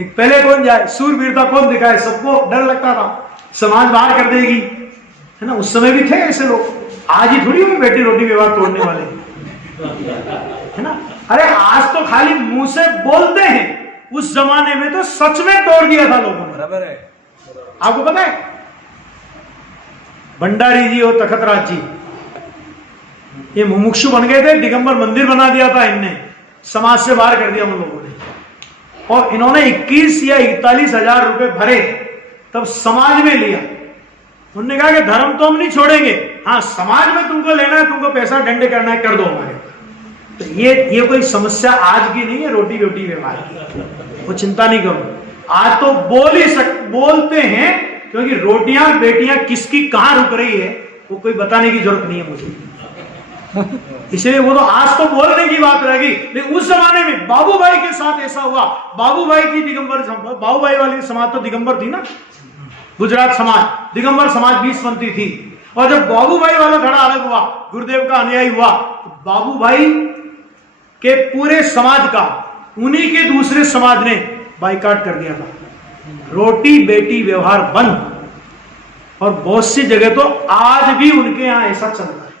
पहले कौन जाए, सूरवीरता कौन दिखाए, सबको डर लगता था समाज बाहर कर देगी, है ना। उस समय भी थे ऐसे लोग, आज ही थोड़ी में बेटी रोटी व्यवहार तोड़ने वाले, है ना। अरे आज तो खाली मुंह से बोलते हैं, उस जमाने में तो सच में तोड़ दिया था लोगों ने। बराबर है। आपको पता है भंडारी जी और तखतराज जी ये मुमुक्षु बन गए थे, दिगंबर मंदिर बना दिया था इनने, समाज से बाहर कर दिया उन लोगों ने, और इन्होंने 21 या 41 हजार रुपए भरे, तब समाज में लिया। उन्होंने कहा कि धर्म तो हम नहीं छोड़ेंगे, हाँ समाज में तुमको लेना है, तुमको पैसा डंडे करना है, कर दो हमारे। तो ये कोई समस्या आज की नहीं है, रोटी रोटी व्यवहार की, वो चिंता नहीं करो। आज तो बोलते हैं, क्योंकि रोटियां बेटियां किसकी कहां रुक रही है वो कोई बताने की जरूरत नहीं है मुझे, इसलिए वो तो आज तो बोलने की बात रहेगी। लेकिन उस जमाने में बाबू भाई के साथ ऐसा हुआ, बाबू भाई की दिगंबर, बाबू भाई वाली समाज तो दिगंबर थी ना, गुजरात समाज, दिगंबर समाज 20 पंथी थी, और जब बाबू भाई वाला धड़ा अलग हुआ, गुरुदेव का अनुयायी हुआ, तो बाबू भाई के पूरे समाज का उन्हीं के दूसरे समाज ने बाइकाट कर दिया था, रोटी बेटी व्यवहार बंद। और बहुत सी जगह तो आज भी उनके यहां ऐसा चलता है,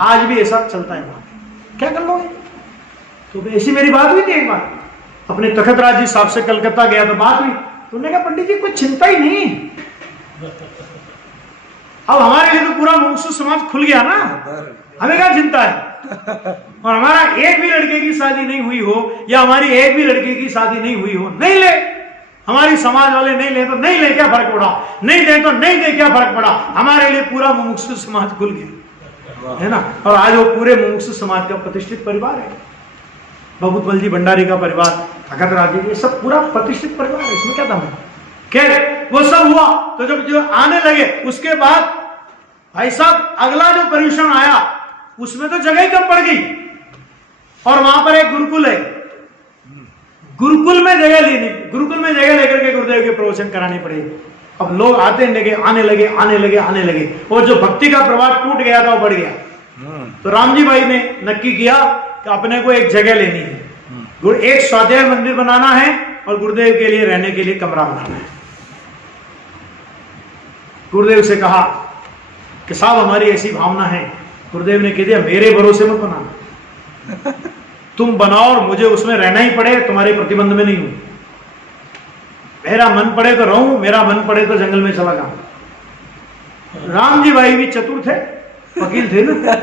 आज भी ऐसा चलता है वहां, क्या कर लोगे। तो ऐसी मेरी बात हुई थी एक बार, अपने तखतराज जी साहब से कलकत्ता गया तो बात हुई, तो उन्होंने कहा पंडित जी कोई चिंता ही नहीं, अब हमारे लिए तो पूरा मुमुक्षु समाज खुल गया ना, हमें क्या चिंता है। और हमारा एक भी लड़के की शादी नहीं हुई हो, या हमारी एक भी लड़के की शादी नहीं हुई हो, नहीं ले, हमारी समाज वाले नहीं ले तो नहीं ले, क्या फर्क पड़ा, नहीं दे तो नहीं दे, क्या फर्क पड़ा, हमारे लिए पूरा मुमुक्षु समाज खुल गया, है ना। और आज वो पूरे मुमुक्षु समाज का प्रतिष्ठित परिवार है, बबूतमल जी भंडारी का परिवार, तखतराज जी, ये सब पूरा प्रतिष्ठित परिवार है, इसमें क्या दम है। खैर वो सब हुआ, तो जब जो आने लगे उसके बाद भाई साहब अगला जो पर्यूषण आया उसमें तो जगह ही कम पड़ गई, और वहां पर एक गुरुकुल है, गुरुकुल में जगह लेनी, गुरुकुल में जगह लेकर के गुरुदेव के प्रवचन कराने पड़े। अब लोग आते लगे, आने लगे, आने लगे, आने लगे, और जो भक्ति का प्रवाह टूट गया था वो बढ़ गया। तो रामजी भाई ने नक्की किया कि अपने को एक जगह लेनी है, एक स्वाध्याय मंदिर बनाना है, और गुरुदेव के लिए रहने के लिए कमरा बनाना है। गुरुदेव से कहा कि साहब हमारी ऐसी भावना है। गुरुदेव ने कह दिया मेरे भरोसे मत बनाना, तुम बनाओ और मुझे उसमें रहना ही पड़े, तुम्हारे प्रतिबंध में नहीं हूं, मेरा मन पड़े तो रहूं, मेरा मन पड़े तो जंगल में चला जाऊं। राम जी भाई भी चतुर थे, वकील थे ना,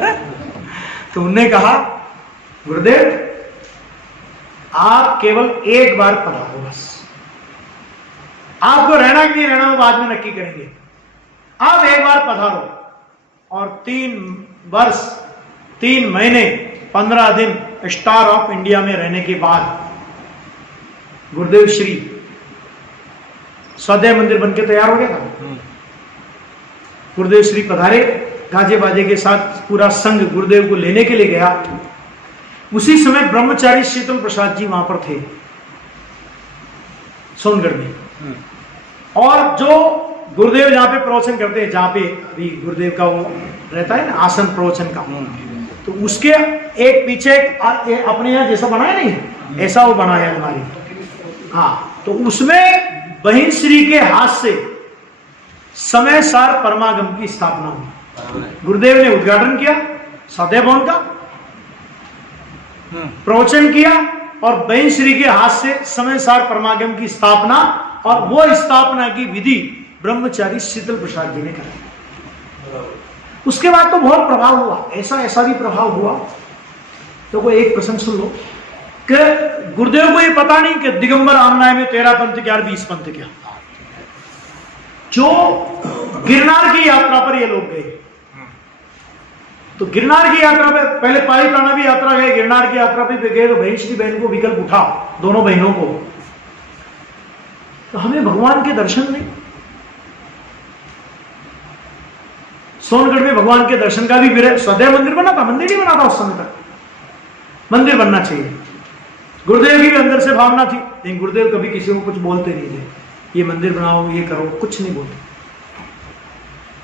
तो उन्होंने कहा गुरुदेव आप केवल एक बार पधारो, बस आपको रहना कि नहीं रहना वो बाद में नक्की करेंगे, अब एक बार पधारो। और 3 वर्ष 3 महीने 15 दिन स्टार ऑफ इंडिया में रहने के बाद गुरुदेव श्री स्वाध्याय मंदिर बनके तैयार हो गया था। गुरुदेव श्री पधारे, गाजे बाजे के साथ पूरा संघ गुरुदेव को लेने के लिए गया। उसी समय ब्रह्मचारी शीतल प्रसाद जी वहां पर थे सोनगढ़ में। और जो गुरुदेव जहां पे प्रवचन करते हैं, जहां पे अभी गुरुदेव का वो रहता है ना आसन प्रवचन का, तो उसके एक पीछे अपने यहाँ जैसा बनाया नहीं है, ऐसा वो बनाया है हमारी। हाँ, तो उसमें बहिन श्री के हाथ से समय सार परमागम की स्थापना हुई। गुरुदेव ने उद्घाटन किया स्वाध्याय भवन का, प्रवचन किया और बहन श्री के हाथ से समय सार परमागम की स्थापना, और वो स्थापना की विधि ब्रह्मचारी शीतल प्रसाद जी ने कराई। उसके बाद तो बहुत प्रभाव हुआ, ऐसा भी प्रभाव हुआ। तो कोई एक प्रसंग सुन लो कि गुरुदेव को ये पता नहीं कि दिगंबर आमनाय में 13 पंथ क्या 20 पंथ क्या। जो गिरनार की यात्रा पर ये लोग गए, तो गिरनार की यात्रा पे पहले पालीताना भी यात्रा गए, गिरनार की यात्रा पे गए तो बहन श्री बहन को विकल्प उठा, दोनों बहनों को, तो हमें भगवान के दर्शन नहीं। सोनगढ़ में भगवान के दर्शन का भी स्वाध्याय मंदिर बना था, मंदिर नहीं बना था उस समय तक। मंदिर बनना चाहिए, गुरुदेव की भी अंदर से भावना थी, लेकिन गुरुदेव कभी किसी को कुछ बोलते नहीं थे, ये मंदिर बनाओ ये करो, कुछ नहीं बोलते।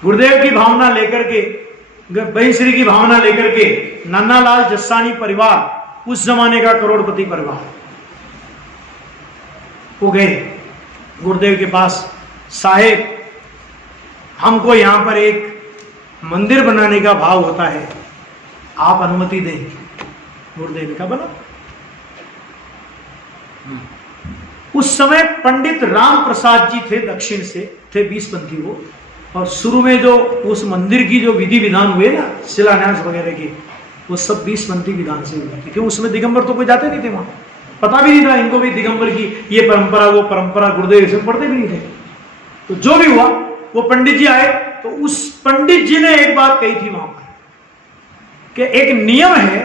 गुरुदेव की भावना लेकर के, बहन श्री की भावना लेकर के नन्नालाल जस्सानी परिवार, उस जमाने का करोड़पति परिवार, वो गए गुरुदेव के पास, साहेब हमको यहां पर एक मंदिर बनाने का भाव होता है, आप अनुमति दें। गुरुदेव ने कहा बना। उस समय पंडित राम प्रसाद जी थे, दक्षिण से थे, 20 पंथी वो। और शुरू में जो उस मंदिर की जो विधि विधान हुए ना, शिलान्यास वगैरह की, वो सब 20 पंथी विधान से हुए थे, क्योंकि उसमें दिगंबर तो कोई जाते नहीं थे वहां, पता भी नहीं था इनको भी दिगंबर की ये परंपरा वो परंपरा, गुरुदेव से पढ़ते भी नहीं थे। तो जो भी हुआ, वो पंडित जी आए, तो उस पंडित जी ने एक बात कही थी वहां पर कि एक नियम है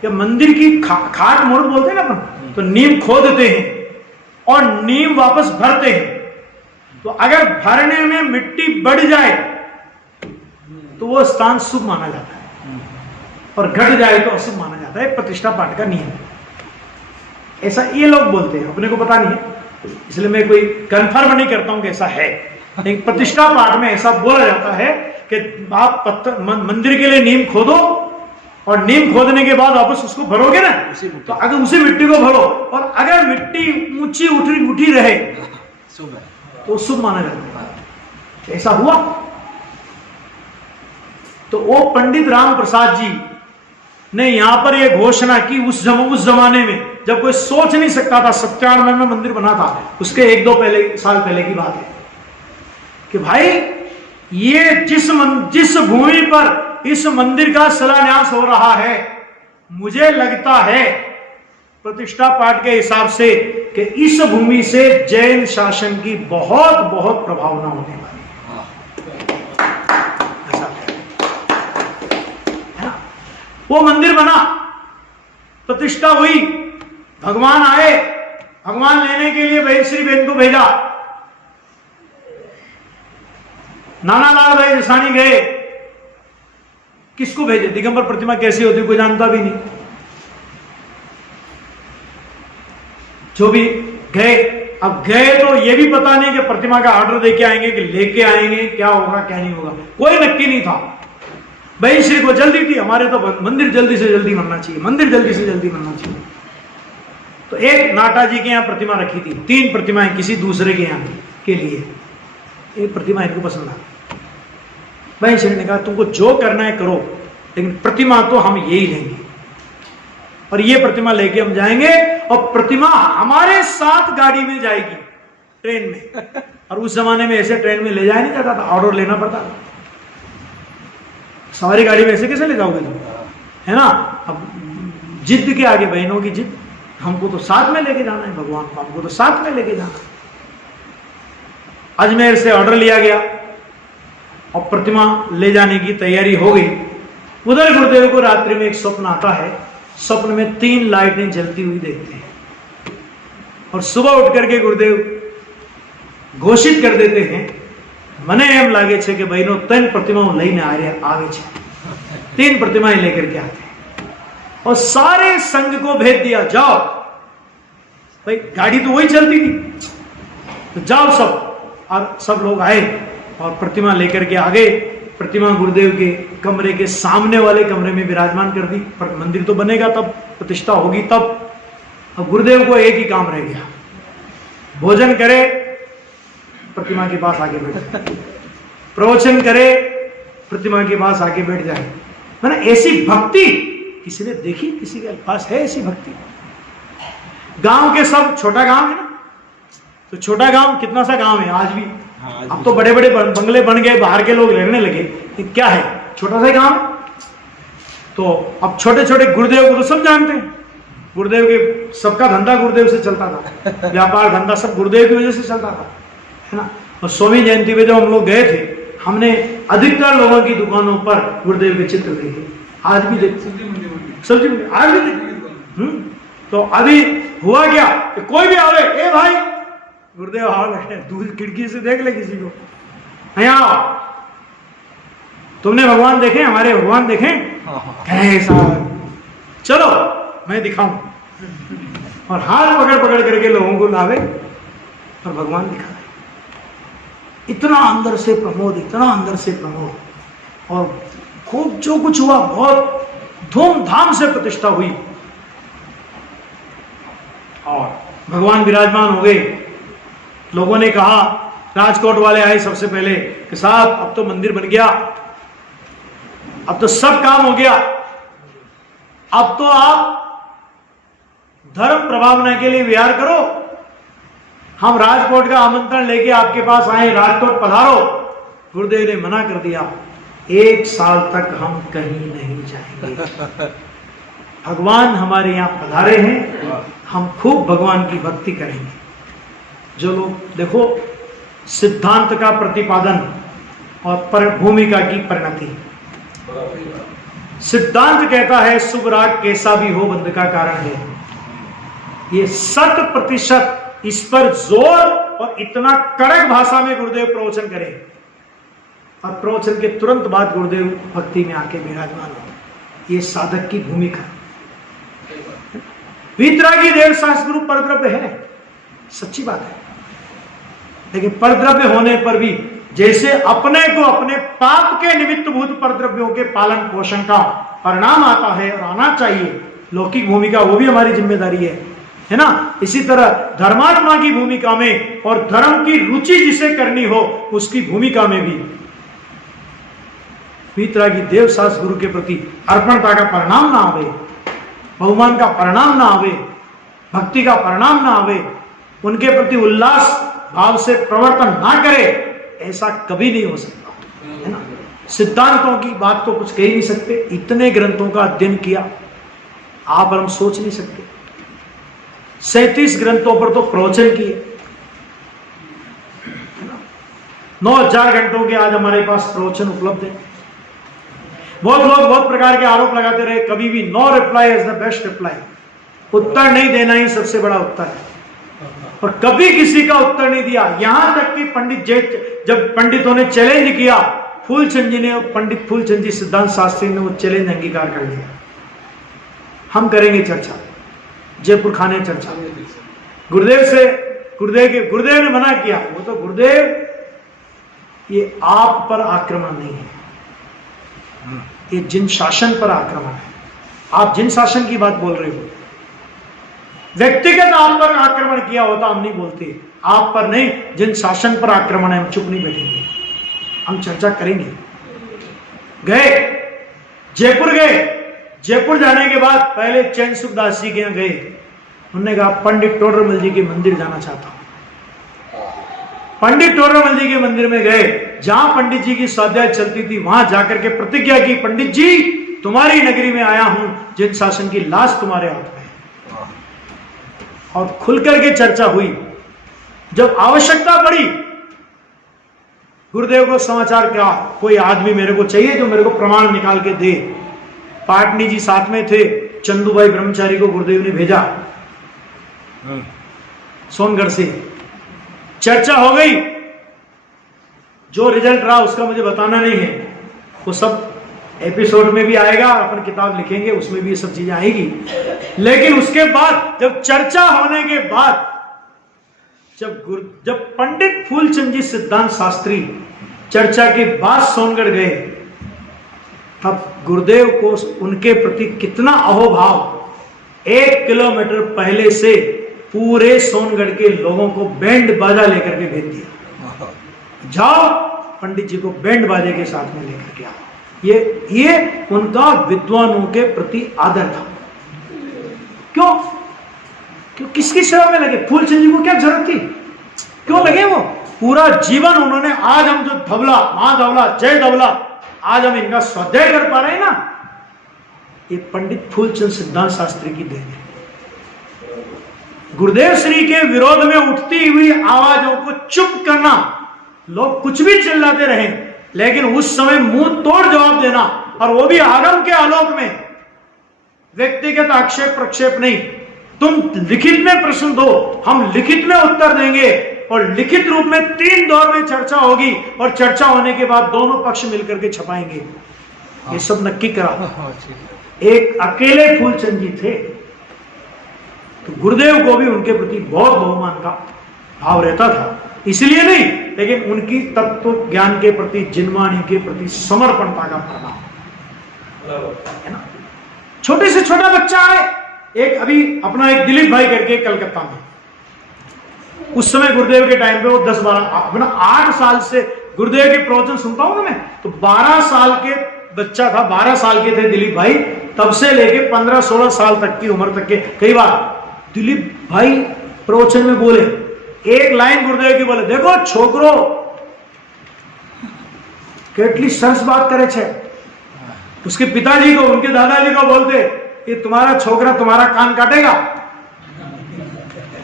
कि मंदिर की खाट मोड़ बोलते हैं ना अपन, तो नींव खोदते हैं और नींव वापस भरते हैं। तो अगर भरने में मिट्टी बढ़ जाए तो वो स्थान शुभ माना जाता है, और घट जाए तो अशुभ माना जाता है, प्रतिष्ठा पाठ का नियम। ऐसा ये लोग बोलते हैं, अपने को पता नहीं है, इसलिए मैं कोई कंफर्म नहीं करता हूं कि ऐसा है। एक प्रतिष्ठा पाठ में ऐसा बोला जाता है कि आप मंदिर के लिए नींव खोदो, और नींव खोदने के बाद वापस उसको भरोगे ना, तो अगर उसी मिट्टी को भरो, और अगर मिट्टी ऊंची उठी रहे तो शुभ माना जाता है। ऐसा हुआ। तो वो पंडित राम प्रसाद जी ने यहां पर यह घोषणा की, उस जमाने में जब कोई सोच नहीं सकता था, 97 में मंदिर बना था, उसके 1-2 साल पहले की बात है, कि भाई ये जिस भूमि पर इस मंदिर का शिलान्यास हो रहा है, मुझे लगता है प्रतिष्ठा पाठ के हिसाब से कि इस भूमि से जैन शासन की बहुत बहुत प्रभावना होने वाली है ना। वो मंदिर बना, प्रतिष्ठा हुई, भगवान आए, भगवान लेने के लिए बहन श्री बहन को भेजा, नानालाल भाई जसानी गए। किसको भेजे? दिगंबर प्रतिमा कैसी होती कोई जानता भी नहीं। जो भी गए, अब गए तो ये भी पता नहीं कि प्रतिमा का ऑर्डर देके आएंगे कि लेके आएंगे, क्या होगा क्या नहीं होगा, कोई नक्की नहीं था। बहन श्री को जल्दी थी, हमारे तो मंदिर जल्दी से जल्दी बनना चाहिए, मंदिर जल्दी से जल्दी बनना चाहिए। तो एक नाटा जी के यहाँ प्रतिमा रखी थी, 3 प्रतिमाएं किसी दूसरे के यहाँ के लिए, एक प्रतिमा इनको पसंद आ। बहन श्री ने कहा तुमको जो करना है करो, लेकिन प्रतिमा तो हम यही लेंगे, और ये प्रतिमा लेके हम जाएंगे, और प्रतिमा हमारे साथ गाड़ी में जाएगी, ट्रेन में। और उस जमाने में ऐसे ट्रेन में ले जाया नहीं जाता था, ऑर्डर लेना पड़ता था। सवारी गाड़ी में ऐसे कैसे ले जाओगे तुम, है ना। अब जिद के आगे, बहनों की जिद, हमको तो साथ में लेके जाना है भगवान को, हमको तो साथ में लेके जाना। अजमेर से ऑर्डर लिया गया, और प्रतिमा ले जाने की तैयारी हो गई। उधर गुरुदेव को रात्रि में एक स्वप्न आता है। स्वप्न में 3 लाइटें जलती हुई देखते हैं और सुबह उठ करके गुरुदेव घोषित कर देते हैं, મને એમ લાગે છે કે ભાઈનો 3 प्रतिमाओं લઈને આવે છે। 3 प्रतिमाएं लेकर के आते हैं और सारे संघ को भेज दिया, जाओ भाई, गाड़ी तो वही चलती थी, तो जाओ सब। और सब लोग आए और प्रतिमा लेकर के आ गए। प्रतिमा गुरुदेव के कमरे के सामने वाले कमरे में विराजमान कर दी। पर मंदिर तो बनेगा तब, प्रतिष्ठा होगी तब। अब गुरुदेव को एक ही काम रह गया, भोजन करे, प्रतिमा के पास आके बैठ, प्रवचन करे, प्रतिमा के पास आके बैठ जाए। मैंने ऐसी भक्ति किसी ने देखी? किसी के पास है ऐसी भक्ति? गांव के सब, छोटा गांव है ना, तो छोटा गांव कितना सा गांव है आज भी। अब तो बड़े बड़े बंगले बन गए, बाहर के लोग रहने लगे, क्या है, छोटा सा गांव। तो अब छोटे छोटे गुरुदेव को तो सब जानते हैं। गुरुदेव के सबका धंधा गुरुदेव से चलता था, व्यापार धंधा सब गुरुदेव की वजह से चलता था, है ना। और स्वामी जयंती में जब हम लोग गए थे, हमने अधिकतर लोगों की दुकानों पर गुरुदेव के चित्र देखे। आज भी देखते, सब्जी मंडी आज भी देखते। तो अभी हुआ क्या कि कोई भी आवे, ए भाई गुरुदेव हाल है, दूर खिड़की से देख ले किसी को, यहाँ तुमने भगवान देखे, हमारे भगवान देखे? ऐसा चलो मैं दिखाऊं। और हाथ पकड़ पकड़ करके लोगों को लावे और भगवान दिखावे। इतना अंदर से प्रमोद, इतना अंदर से प्रमोद। और खूब जो कुछ हुआ, बहुत धूमधाम से प्रतिष्ठा हुई और भगवान विराजमान हो गए। लोगों ने कहा, राजकोट वाले आए सबसे पहले कि साहब अब तो मंदिर बन गया, अब तो सब काम हो गया, अब तो आप धर्म प्रभावना के लिए विहार करो। हम राजकोट का आमंत्रण लेके आपके पास आए, राजकोट पधारो। गुरुदेव ने मना कर दिया, 1 साल तक हम कहीं नहीं जाएंगे। भगवान हमारे यहाँ पधारे हैं, हम खूब भगवान की भक्ति करेंगे। जो लोग देखो, सिद्धांत का प्रतिपादन और भूमिका की परिणति। सिद्धांत कहता है शुभ राग कैसा भी हो बंध का कारण है। ये 100% इस पर जोर और इतना कड़क भाषा में गुरुदेव प्रवचन करें और प्रवचन के तुरंत बाद गुरुदेव भक्ति में आके विराजमान हो। ये साधक की भूमिका। वीतरागी देव शास्त्र परद्रव्य है, सच्ची बात है, लेकिन परद्रव्य होने पर भी जैसे अपने को अपने पाप के निमित्त भूत परद्रव्यों के पालन पोषण का परिणाम आता है और आना चाहिए, लौकिक भूमिका वो भी हमारी जिम्मेदारी है ना। इसी तरह धर्मात्मा की भूमिका में और धर्म की रुचि जिसे करनी हो उसकी भूमिका में भी वीतरागी देव सास गुरु के प्रति अर्पणता का परिणाम ना आवे, बहुमान का परिणाम ना आवे, भक्ति का परिणाम ना आवे, उनके प्रति उल्लास भाव से प्रवर्तन ना करे, ऐसा कभी नहीं हो सकता, है ना। सिद्धांतों की बात तो कुछ कह ही नहीं सकते, इतने ग्रंथों का अध्ययन किया आप और हम सोच नहीं सकते। 37 ग्रंथों पर तो प्रवचन किए, 9000 घंटों के आज हमारे पास प्रवचन उपलब्ध है। बहुत लोग बहुत प्रकार के आरोप लगाते रहे, कभी भी no reply is the best reply, उत्तर नहीं देना ही सबसे बड़ा उत्तर है, और कभी किसी का उत्तर नहीं दिया। यहां तक कि पंडित जब पंडितों ने चैलेंज किया, फूलचंद जी ने, पंडित फूलचंद जी सिद्धांत शास्त्री ने वो चैलेंज अंगीकार कर लिया, हम करेंगे चर्चा, जयपुर खाने चर्चा। गुरुदेव ने मना किया, वो तो गुरुदेव, ये आप पर आक्रमण नहीं है, ये जिन शासन पर आक्रमण है। आप जिन शासन की बात बोल रहे हो, व्यक्तिगत आप पर आक्रमण किया होता हम नहीं बोलते, आप पर नहीं, जिन शासन पर आक्रमण है हम चुप नहीं बैठेंगे, हम चर्चा करेंगे। गए जयपुर, जयपुर जाने के बाद पहले चैन सुखदास जी के यहाँ गए, उन्होंने कहा पंडित टोडरमल जी के मंदिर जाना चाहता हूं। पंडित टोडरमल जी के मंदिर में गए, जहां पंडित जी की स्वाध्याय चलती थी, वहां जाकर के प्रतिज्ञा की, पंडित जी तुम्हारी नगरी में आया हूं, जिन शासन की लाश तुम्हारे हाथ में है। और खुलकर के चर्चा हुई। जब आवश्यकता पड़ी गुरुदेव को समाचार क्या, कोई आदमी मेरे को चाहिए जो मेरे को प्रमाण निकाल के दे। पाटनी जी साथ में थे, चंदूभाई ब्रह्मचारी को गुरुदेव ने भेजा सोनगढ़ से। चर्चा हो गई, जो रिजल्ट रहा उसका मुझे बताना नहीं है, वो सब एपिसोड में भी आएगा, अपन किताब लिखेंगे उसमें भी ये सब चीजें आएगी। लेकिन उसके बाद जब चर्चा होने के बाद, जब पंडित फूलचंद जी सिद्धांत शास्त्री चर्चा के बाद सोनगढ़ गए, तब गुरुदेव को उनके प्रति कितना अहोभाव। 1 किलोमीटर पहले से पूरे सोनगढ़ के लोगों को बैंड बाजा लेकर के भेज दिया, जाओ पंडित जी को बैंड बाजे के साथ में लेकर के आओ। ये उनका विद्वानों के प्रति आदर था। क्यों? किसकी सेवा में लगे? फूलचंद जी को क्या जरूरत थी? क्यों लगे वो? पूरा जीवन उन्होंने, आज हम जो धवला, मां धवला, जय धवला, आज हम इनका स्वाध्याय कर पा रहे हैं ना, ये पंडित फूलचंद सिद्धांत शास्त्री की देन है। गुरुदेव श्री के विरोध में उठती हुई आवाजों को चुप करना, लोग कुछ भी चिल्लाते रहे, लेकिन उस समय मुंह तोड़ जवाब देना, और वो भी आगम के आलोक में, व्यक्तिगत आक्षेप प्रक्षेप नहीं। तुम लिखित में प्रश्न दो, हम लिखित में उत्तर देंगे, और लिखित रूप में 3 दौर में चर्चा होगी, और चर्चा होने के बाद दोनों पक्ष मिलकर के छपाएंगे। ये सब नक्की करा। एक अकेले फूलचंद जी थे, तो गुरुदेव को भी उनके प्रति बहुत बहुमान का भाव रहता था। इसलिए नहीं, लेकिन उनकी तत्व ज्ञान के प्रति, जिनवाणी के प्रति समर्पणता का प्रभाव है ना। छोटे से छोटा बच्चा है, एक अभी अपना एक दिलीप भाई करके कलकत्ता में, उस समय गुरुदेव के टाइम पे वो 10-12 अपना 8 साल से गुरुदेव के प्रवचन सुनता हूं ना मैं, तो 12 साल के बच्चा था, 12 साल के थे दिलीप भाई, तब से लेके 15-16 साल तक की उम्र तक के। कई बार दिलीप भाई प्रवचन में बोले, एक लाइन गुरुदेव की बोले, देखो छोकरो કેટલી સરસ बात करे छे। उसके पिताजी को, उनके दादाजी को बोलते, ये तुम्हारा छोकरा तुम्हारा कान काटेगा।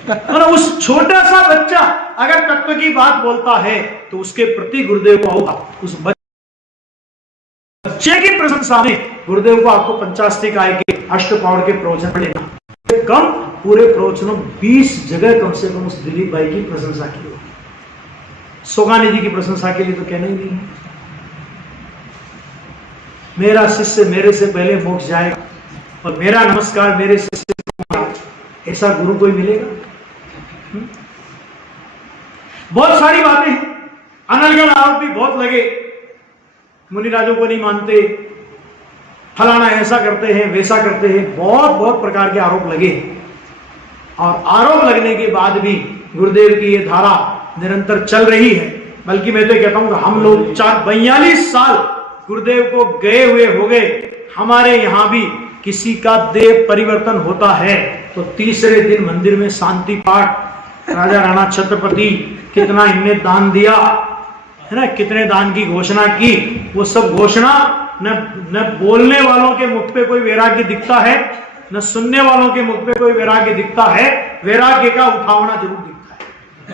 और उस छोटा सा बच्चा अगर तत्व की बात बोलता है, तो उसके प्रति गुरुदेव को होगा। उस बच्चे की प्रशंसा में गुरुदेव को आपको 50 काय के अष्टपौड़ के प्रवचन पढ़ेगा, कम पूरे प्रवचनों 20 जगह कम से कम उस दिलीप भाई की प्रशंसा की हो। सोगानी जी की प्रशंसा के लिए तो कहना ही नहीं। मेरा शिष्य मेरे से पहले मोक्ष जाएगा, और मेरा नमस्कार मेरे शिष्य को, ऐसा गुरु कोई मिलेगा? बहुत सारी बातें हैं, अनर्गल आरोप भी बहुत लगे, मुनिराजों को नहीं मानते, फलाना ऐसा करते हैं वैसा करते हैं, बहुत बहुत प्रकार के आरोप लगे। और आरोप लगने के बाद भी गुरुदेव की ये धारा निरंतर चल रही है। बल्कि मैं तो कहता हूं कि हम लोग 42 साल गुरुदेव को गए हुए हो गए, हमारे यहां भी किसी का देह परिवर्तन होता है तो तीसरे दिन मंदिर में शांति पाठ, राजा राणा छत्रपति कितना इनने दान दिया है ना, कितने दान की घोषणा की, वो सब घोषणा न बोलने वालों के मुख पे कोई वैराग्य दिखता है, न सुनने वालों के मुख पे कोई वैराग्य दिखता है। वैराग्य का उठावना जरूर दिखता है,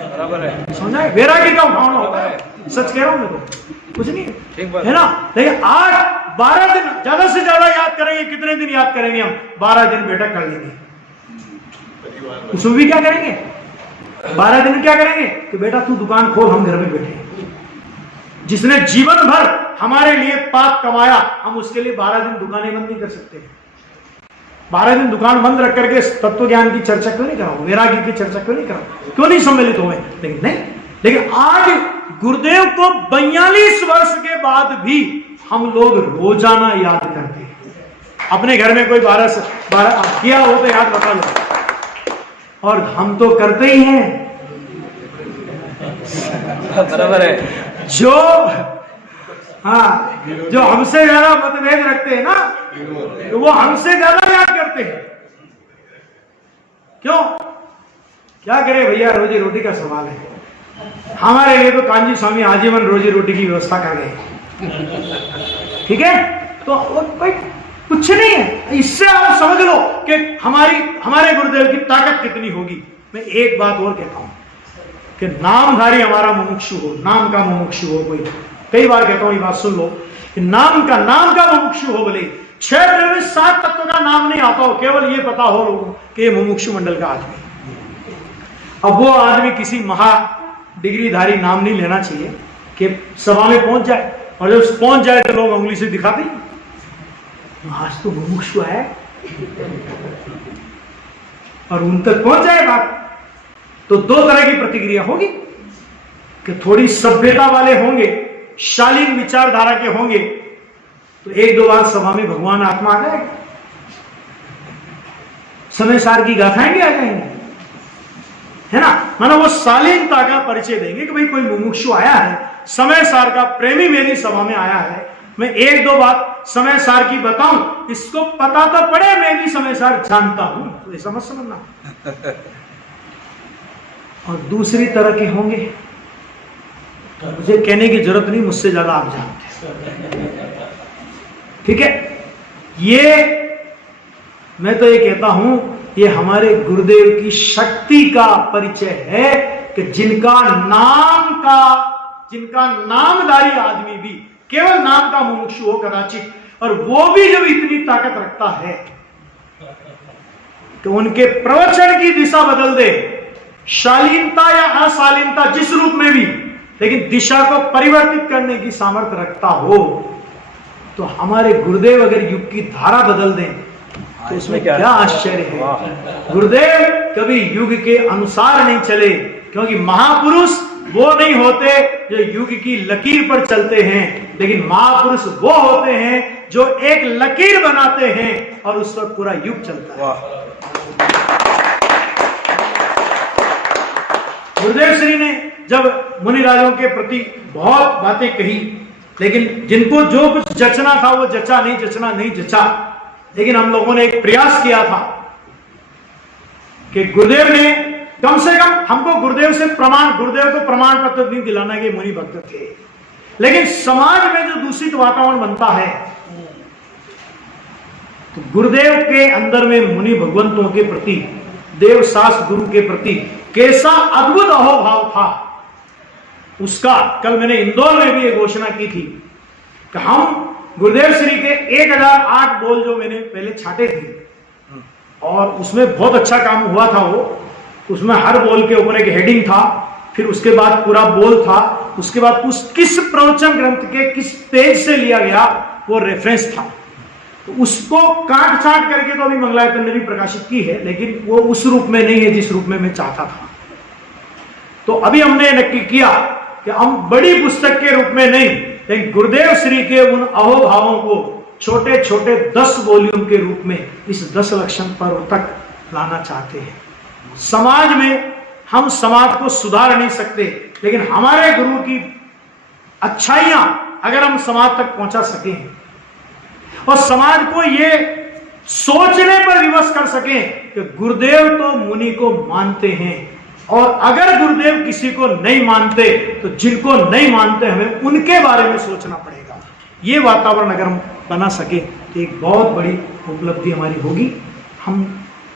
बराबर है, समझा? वैराग्य का उठावना होता है, सच कह रहा हूं मैं, तो कुछ नहीं है ना। लेकिन 8-12 दिन ज्यादा से ज्यादा याद करेंगे, कितने दिन याद करेंगे हम? 12 दिन बैठक कर लेंगे, उसमें भी क्या करेंगे? 12 दिन क्या करेंगे कि बेटा तू दुकान खोल, हम घर में बैठे। जिसने जीवन भर हमारे लिए पाप कमाया, हम उसके लिए 12 दिन दुकानें बंद नहीं कर सकते। 12 दिन दुकान बंद रख करके तत्व ज्ञान की चर्चा क्यों नहीं कराऊं, वैराग्य की चर्चा क्यों नहीं कराऊं, क्यों नहीं सम्मिलित हुए? लेकिन नहीं, लेकिन आज गुरुदेव को 42 वर्ष के बाद भी हम लोग रोजाना याद करते हैं। अपने घर में कोई 12 किया हो तो याद बता लो, और हम तो करते ही हैं, बराबर है। जो हमसे ज्यादा मतभेद रखते हैं ना, तो वो हमसे ज्यादा याद करते हैं। क्यों? क्या करें भैया, रोजी रोटी का सवाल है। हमारे लिए तो कांजी स्वामी आजीवन रोजी रोटी की व्यवस्था कर गए, ठीक है? तो कोई कुछ नहीं है। इससे आप समझ लो कि हमारे गुरुदेव की ताकत कितनी होगी। मैं एक बात और कहता हूं कि नामधारी हमारा मुमुक्षु हो, नाम का मुमुक्षु हो कोई। कई बार कहता हूं ये बात सुन लो कि नाम का मुमुक्षु हो, बोले 6 द्रव्य 7 तत्व का नाम नहीं आता हो, केवल ये पता हो लोगों कि मुमुक्षु मंडल का आदमी। अब वो आदमी किसी महा डिग्रीधारी नाम नहीं लेना चाहिए कि सभा में पहुंच जाए, और जब पहुंच जाए तो लोग उंगली से दिखाते आज तो मुमुक्षु है, और उन तक पहुंच जाए बात तो 2 तरह की प्रतिक्रिया होगी कि थोड़ी सभ्यता वाले होंगे, शालीन विचारधारा के होंगे, तो 1-2 बार सभा में भगवान आत्मा आ जाएगा, समय सार की गाथाएं भी आ जाएंगी, है ना। मानो वो शालीनता का परिचय देंगे कि भाई कोई मुमुक्षु आया है, समय सार का प्रेमी मेरी सभा में आया है, मैं 1-2 बात समय सार की बताऊं, इसको पता तो पड़े मैं भी समय सार जानता हूं, तो ऐसा मत समझना। और दूसरी तरह के होंगे, तो मुझे कहने की जरूरत नहीं, मुझसे ज्यादा आप जानते हैं, ठीक है। ये मैं तो ये कहता हूं, ये हमारे गुरुदेव की शक्ति का परिचय है कि जिनका नामधारी आदमी भी केवल नाम का मुमुक्षु हो कदाचित, और वो भी जब इतनी ताकत रखता है तो उनके प्रवचन की दिशा बदल दे, शालीनता या अशालीनता जिस रूप में भी, लेकिन दिशा को परिवर्तित करने की सामर्थ्य रखता हो, तो हमारे गुरुदेव अगर युग की धारा बदल दें तो इसमें क्या आश्चर्य है। गुरुदेव कभी युग के अनुसार नहीं चले, क्योंकि महापुरुष वो नहीं होते जो युग की लकीर पर चलते हैं, लेकिन महापुरुष वो होते हैं जो एक लकीर बनाते हैं और उस वक्त पूरा युग चलता है। गुरुदेव श्री ने जब मुनिराजों के प्रति बहुत बातें कही, लेकिन जिनको जो कुछ जचना था वो जचा नहीं जचा, लेकिन हम लोगों ने एक प्रयास किया था कि गुरुदेव ने कम से कम हमको गुरुदेव को प्रमाण पत्र नहीं दिलाना कि मुनि भक्त थे, लेकिन समाज में जो दूषित वातावरण बनता है, तो गुरुदेव के अंदर में मुनि भगवंतों के प्रति, देव शास्त्र गुरु के प्रति कैसा अद्भुत अहोभाव था, उसका कल मैंने इंदौर में भी एक घोषणा की थी कि हम गुरुदेव श्री के 1008 बोल जो मैंने पहले छाटे थे, और उसमें बहुत अच्छा काम हुआ था। वो उसमें हर बोल के ऊपर एक हेडिंग था, फिर उसके बाद पूरा बोल था, उसके बाद उस किस प्रवचन ग्रंथ के किस पेज से लिया गया वो रेफरेंस था। तो उसको काट छाट करके तो अभी मंगलायतन ने भी प्रकाशित की है, लेकिन वो उस रूप में नहीं है जिस रूप में मैं चाहता था। तो अभी हमने नक्की किया कि हम बड़ी पुस्तक के रूप में नहीं, लेकिन गुरुदेव श्री के उन अहोभावों को छोटे छोटे 10 वॉल्यूम के रूप में इस 10 लक्षण पर्व तक लाना चाहते हैं। समाज में हम समाज को सुधार नहीं सकते, लेकिन हमारे गुरु की अच्छाइयां अगर हम समाज तक पहुंचा सके और समाज को ये सोचने पर विवश कर सके कि गुरुदेव तो मुनि को मानते हैं, और अगर गुरुदेव किसी को नहीं मानते तो जिनको नहीं मानते हमें उनके बारे में सोचना पड़ेगा। ये वातावरण अगर हम बना सके तो एक बहुत बड़ी उपलब्धि हमारी होगी। हम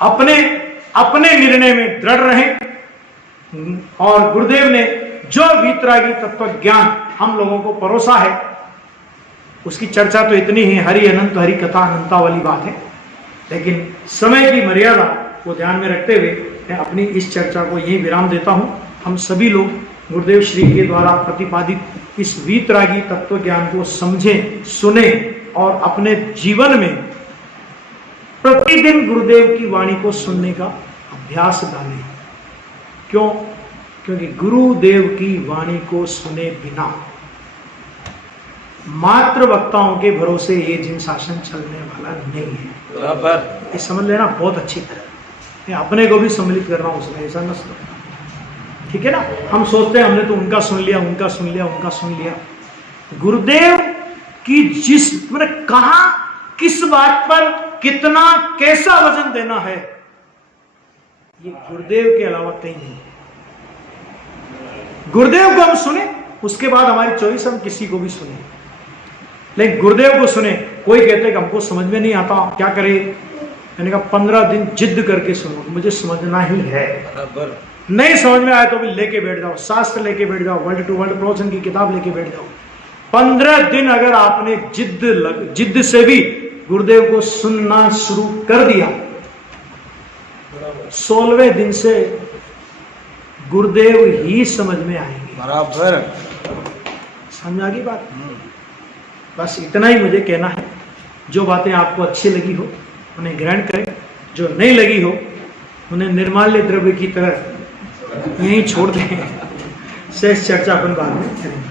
अपने निर्णय में दृढ़ रहें, और गुरुदेव ने जो वीतरागी तत्व ज्ञान हम लोगों को परोसा है उसकी चर्चा तो इतनी ही हरि अनंत हरि कथा अनंता वाली बात है, लेकिन समय की मर्यादा को ध्यान में रखते हुए मैं अपनी इस चर्चा को यही विराम देता हूं। हम सभी लोग गुरुदेव श्री के द्वारा प्रतिपादित इस वीतरागी तत्व ज्ञान को समझें, सुने और अपने जीवन में प्रतिदिन गुरुदेव की वाणी को सुनने का अभ्यास डालें। क्यों? क्योंकि गुरुदेव की वाणी को सुने बिना मात्र वक्ताओं के भरोसे ये जिन शासन चलने वाला नहीं है। बराबर ये समझ लेना बहुत अच्छी तरह। मैं अपने को भी सम्मिलित कर रहा हूं उसमें, ऐसा न समझना, ठीक है ना। हम सोचते हैं हमने तो उनका सुन लिया, उनका सुन लिया, उनका सुन लिया। गुरुदेव की जिस कहा किस बात पर कितना कैसा वजन देना है, ये गुरुदेव के अलावा कहीं नहीं। गुरुदेव को हम सुने, उसके बाद हमारी चॉइस हम किसी को भी सुने, लेकिन गुरुदेव को सुने। कोई कहते कि हमको समझ में नहीं आता, क्या करे? मैंने कहा 15 दिन जिद करके सुनो, मुझे समझना ही है। नहीं समझ में आए तो भी लेके बैठ जाओ, शास्त्र लेके बैठ जाओ, वर्ल्ड टू वर्ल्ड प्रवचन की किताब लेके बैठ जाओ। 15 दिन अगर आपने जिद्द से भी गुरुदेव को सुनना शुरू कर दिया, 16वें दिन से गुरुदेव ही समझ में आएंगे। बराबर, समझ आ गई बात? बस इतना ही मुझे कहना है। जो बातें आपको अच्छी लगी हो उन्हें ग्रहण करें, जो नहीं लगी हो उन्हें निर्माल्य द्रव्य की तरह यहीं छोड़ दें। शेष चर्चा अपन बाद में करेंगे।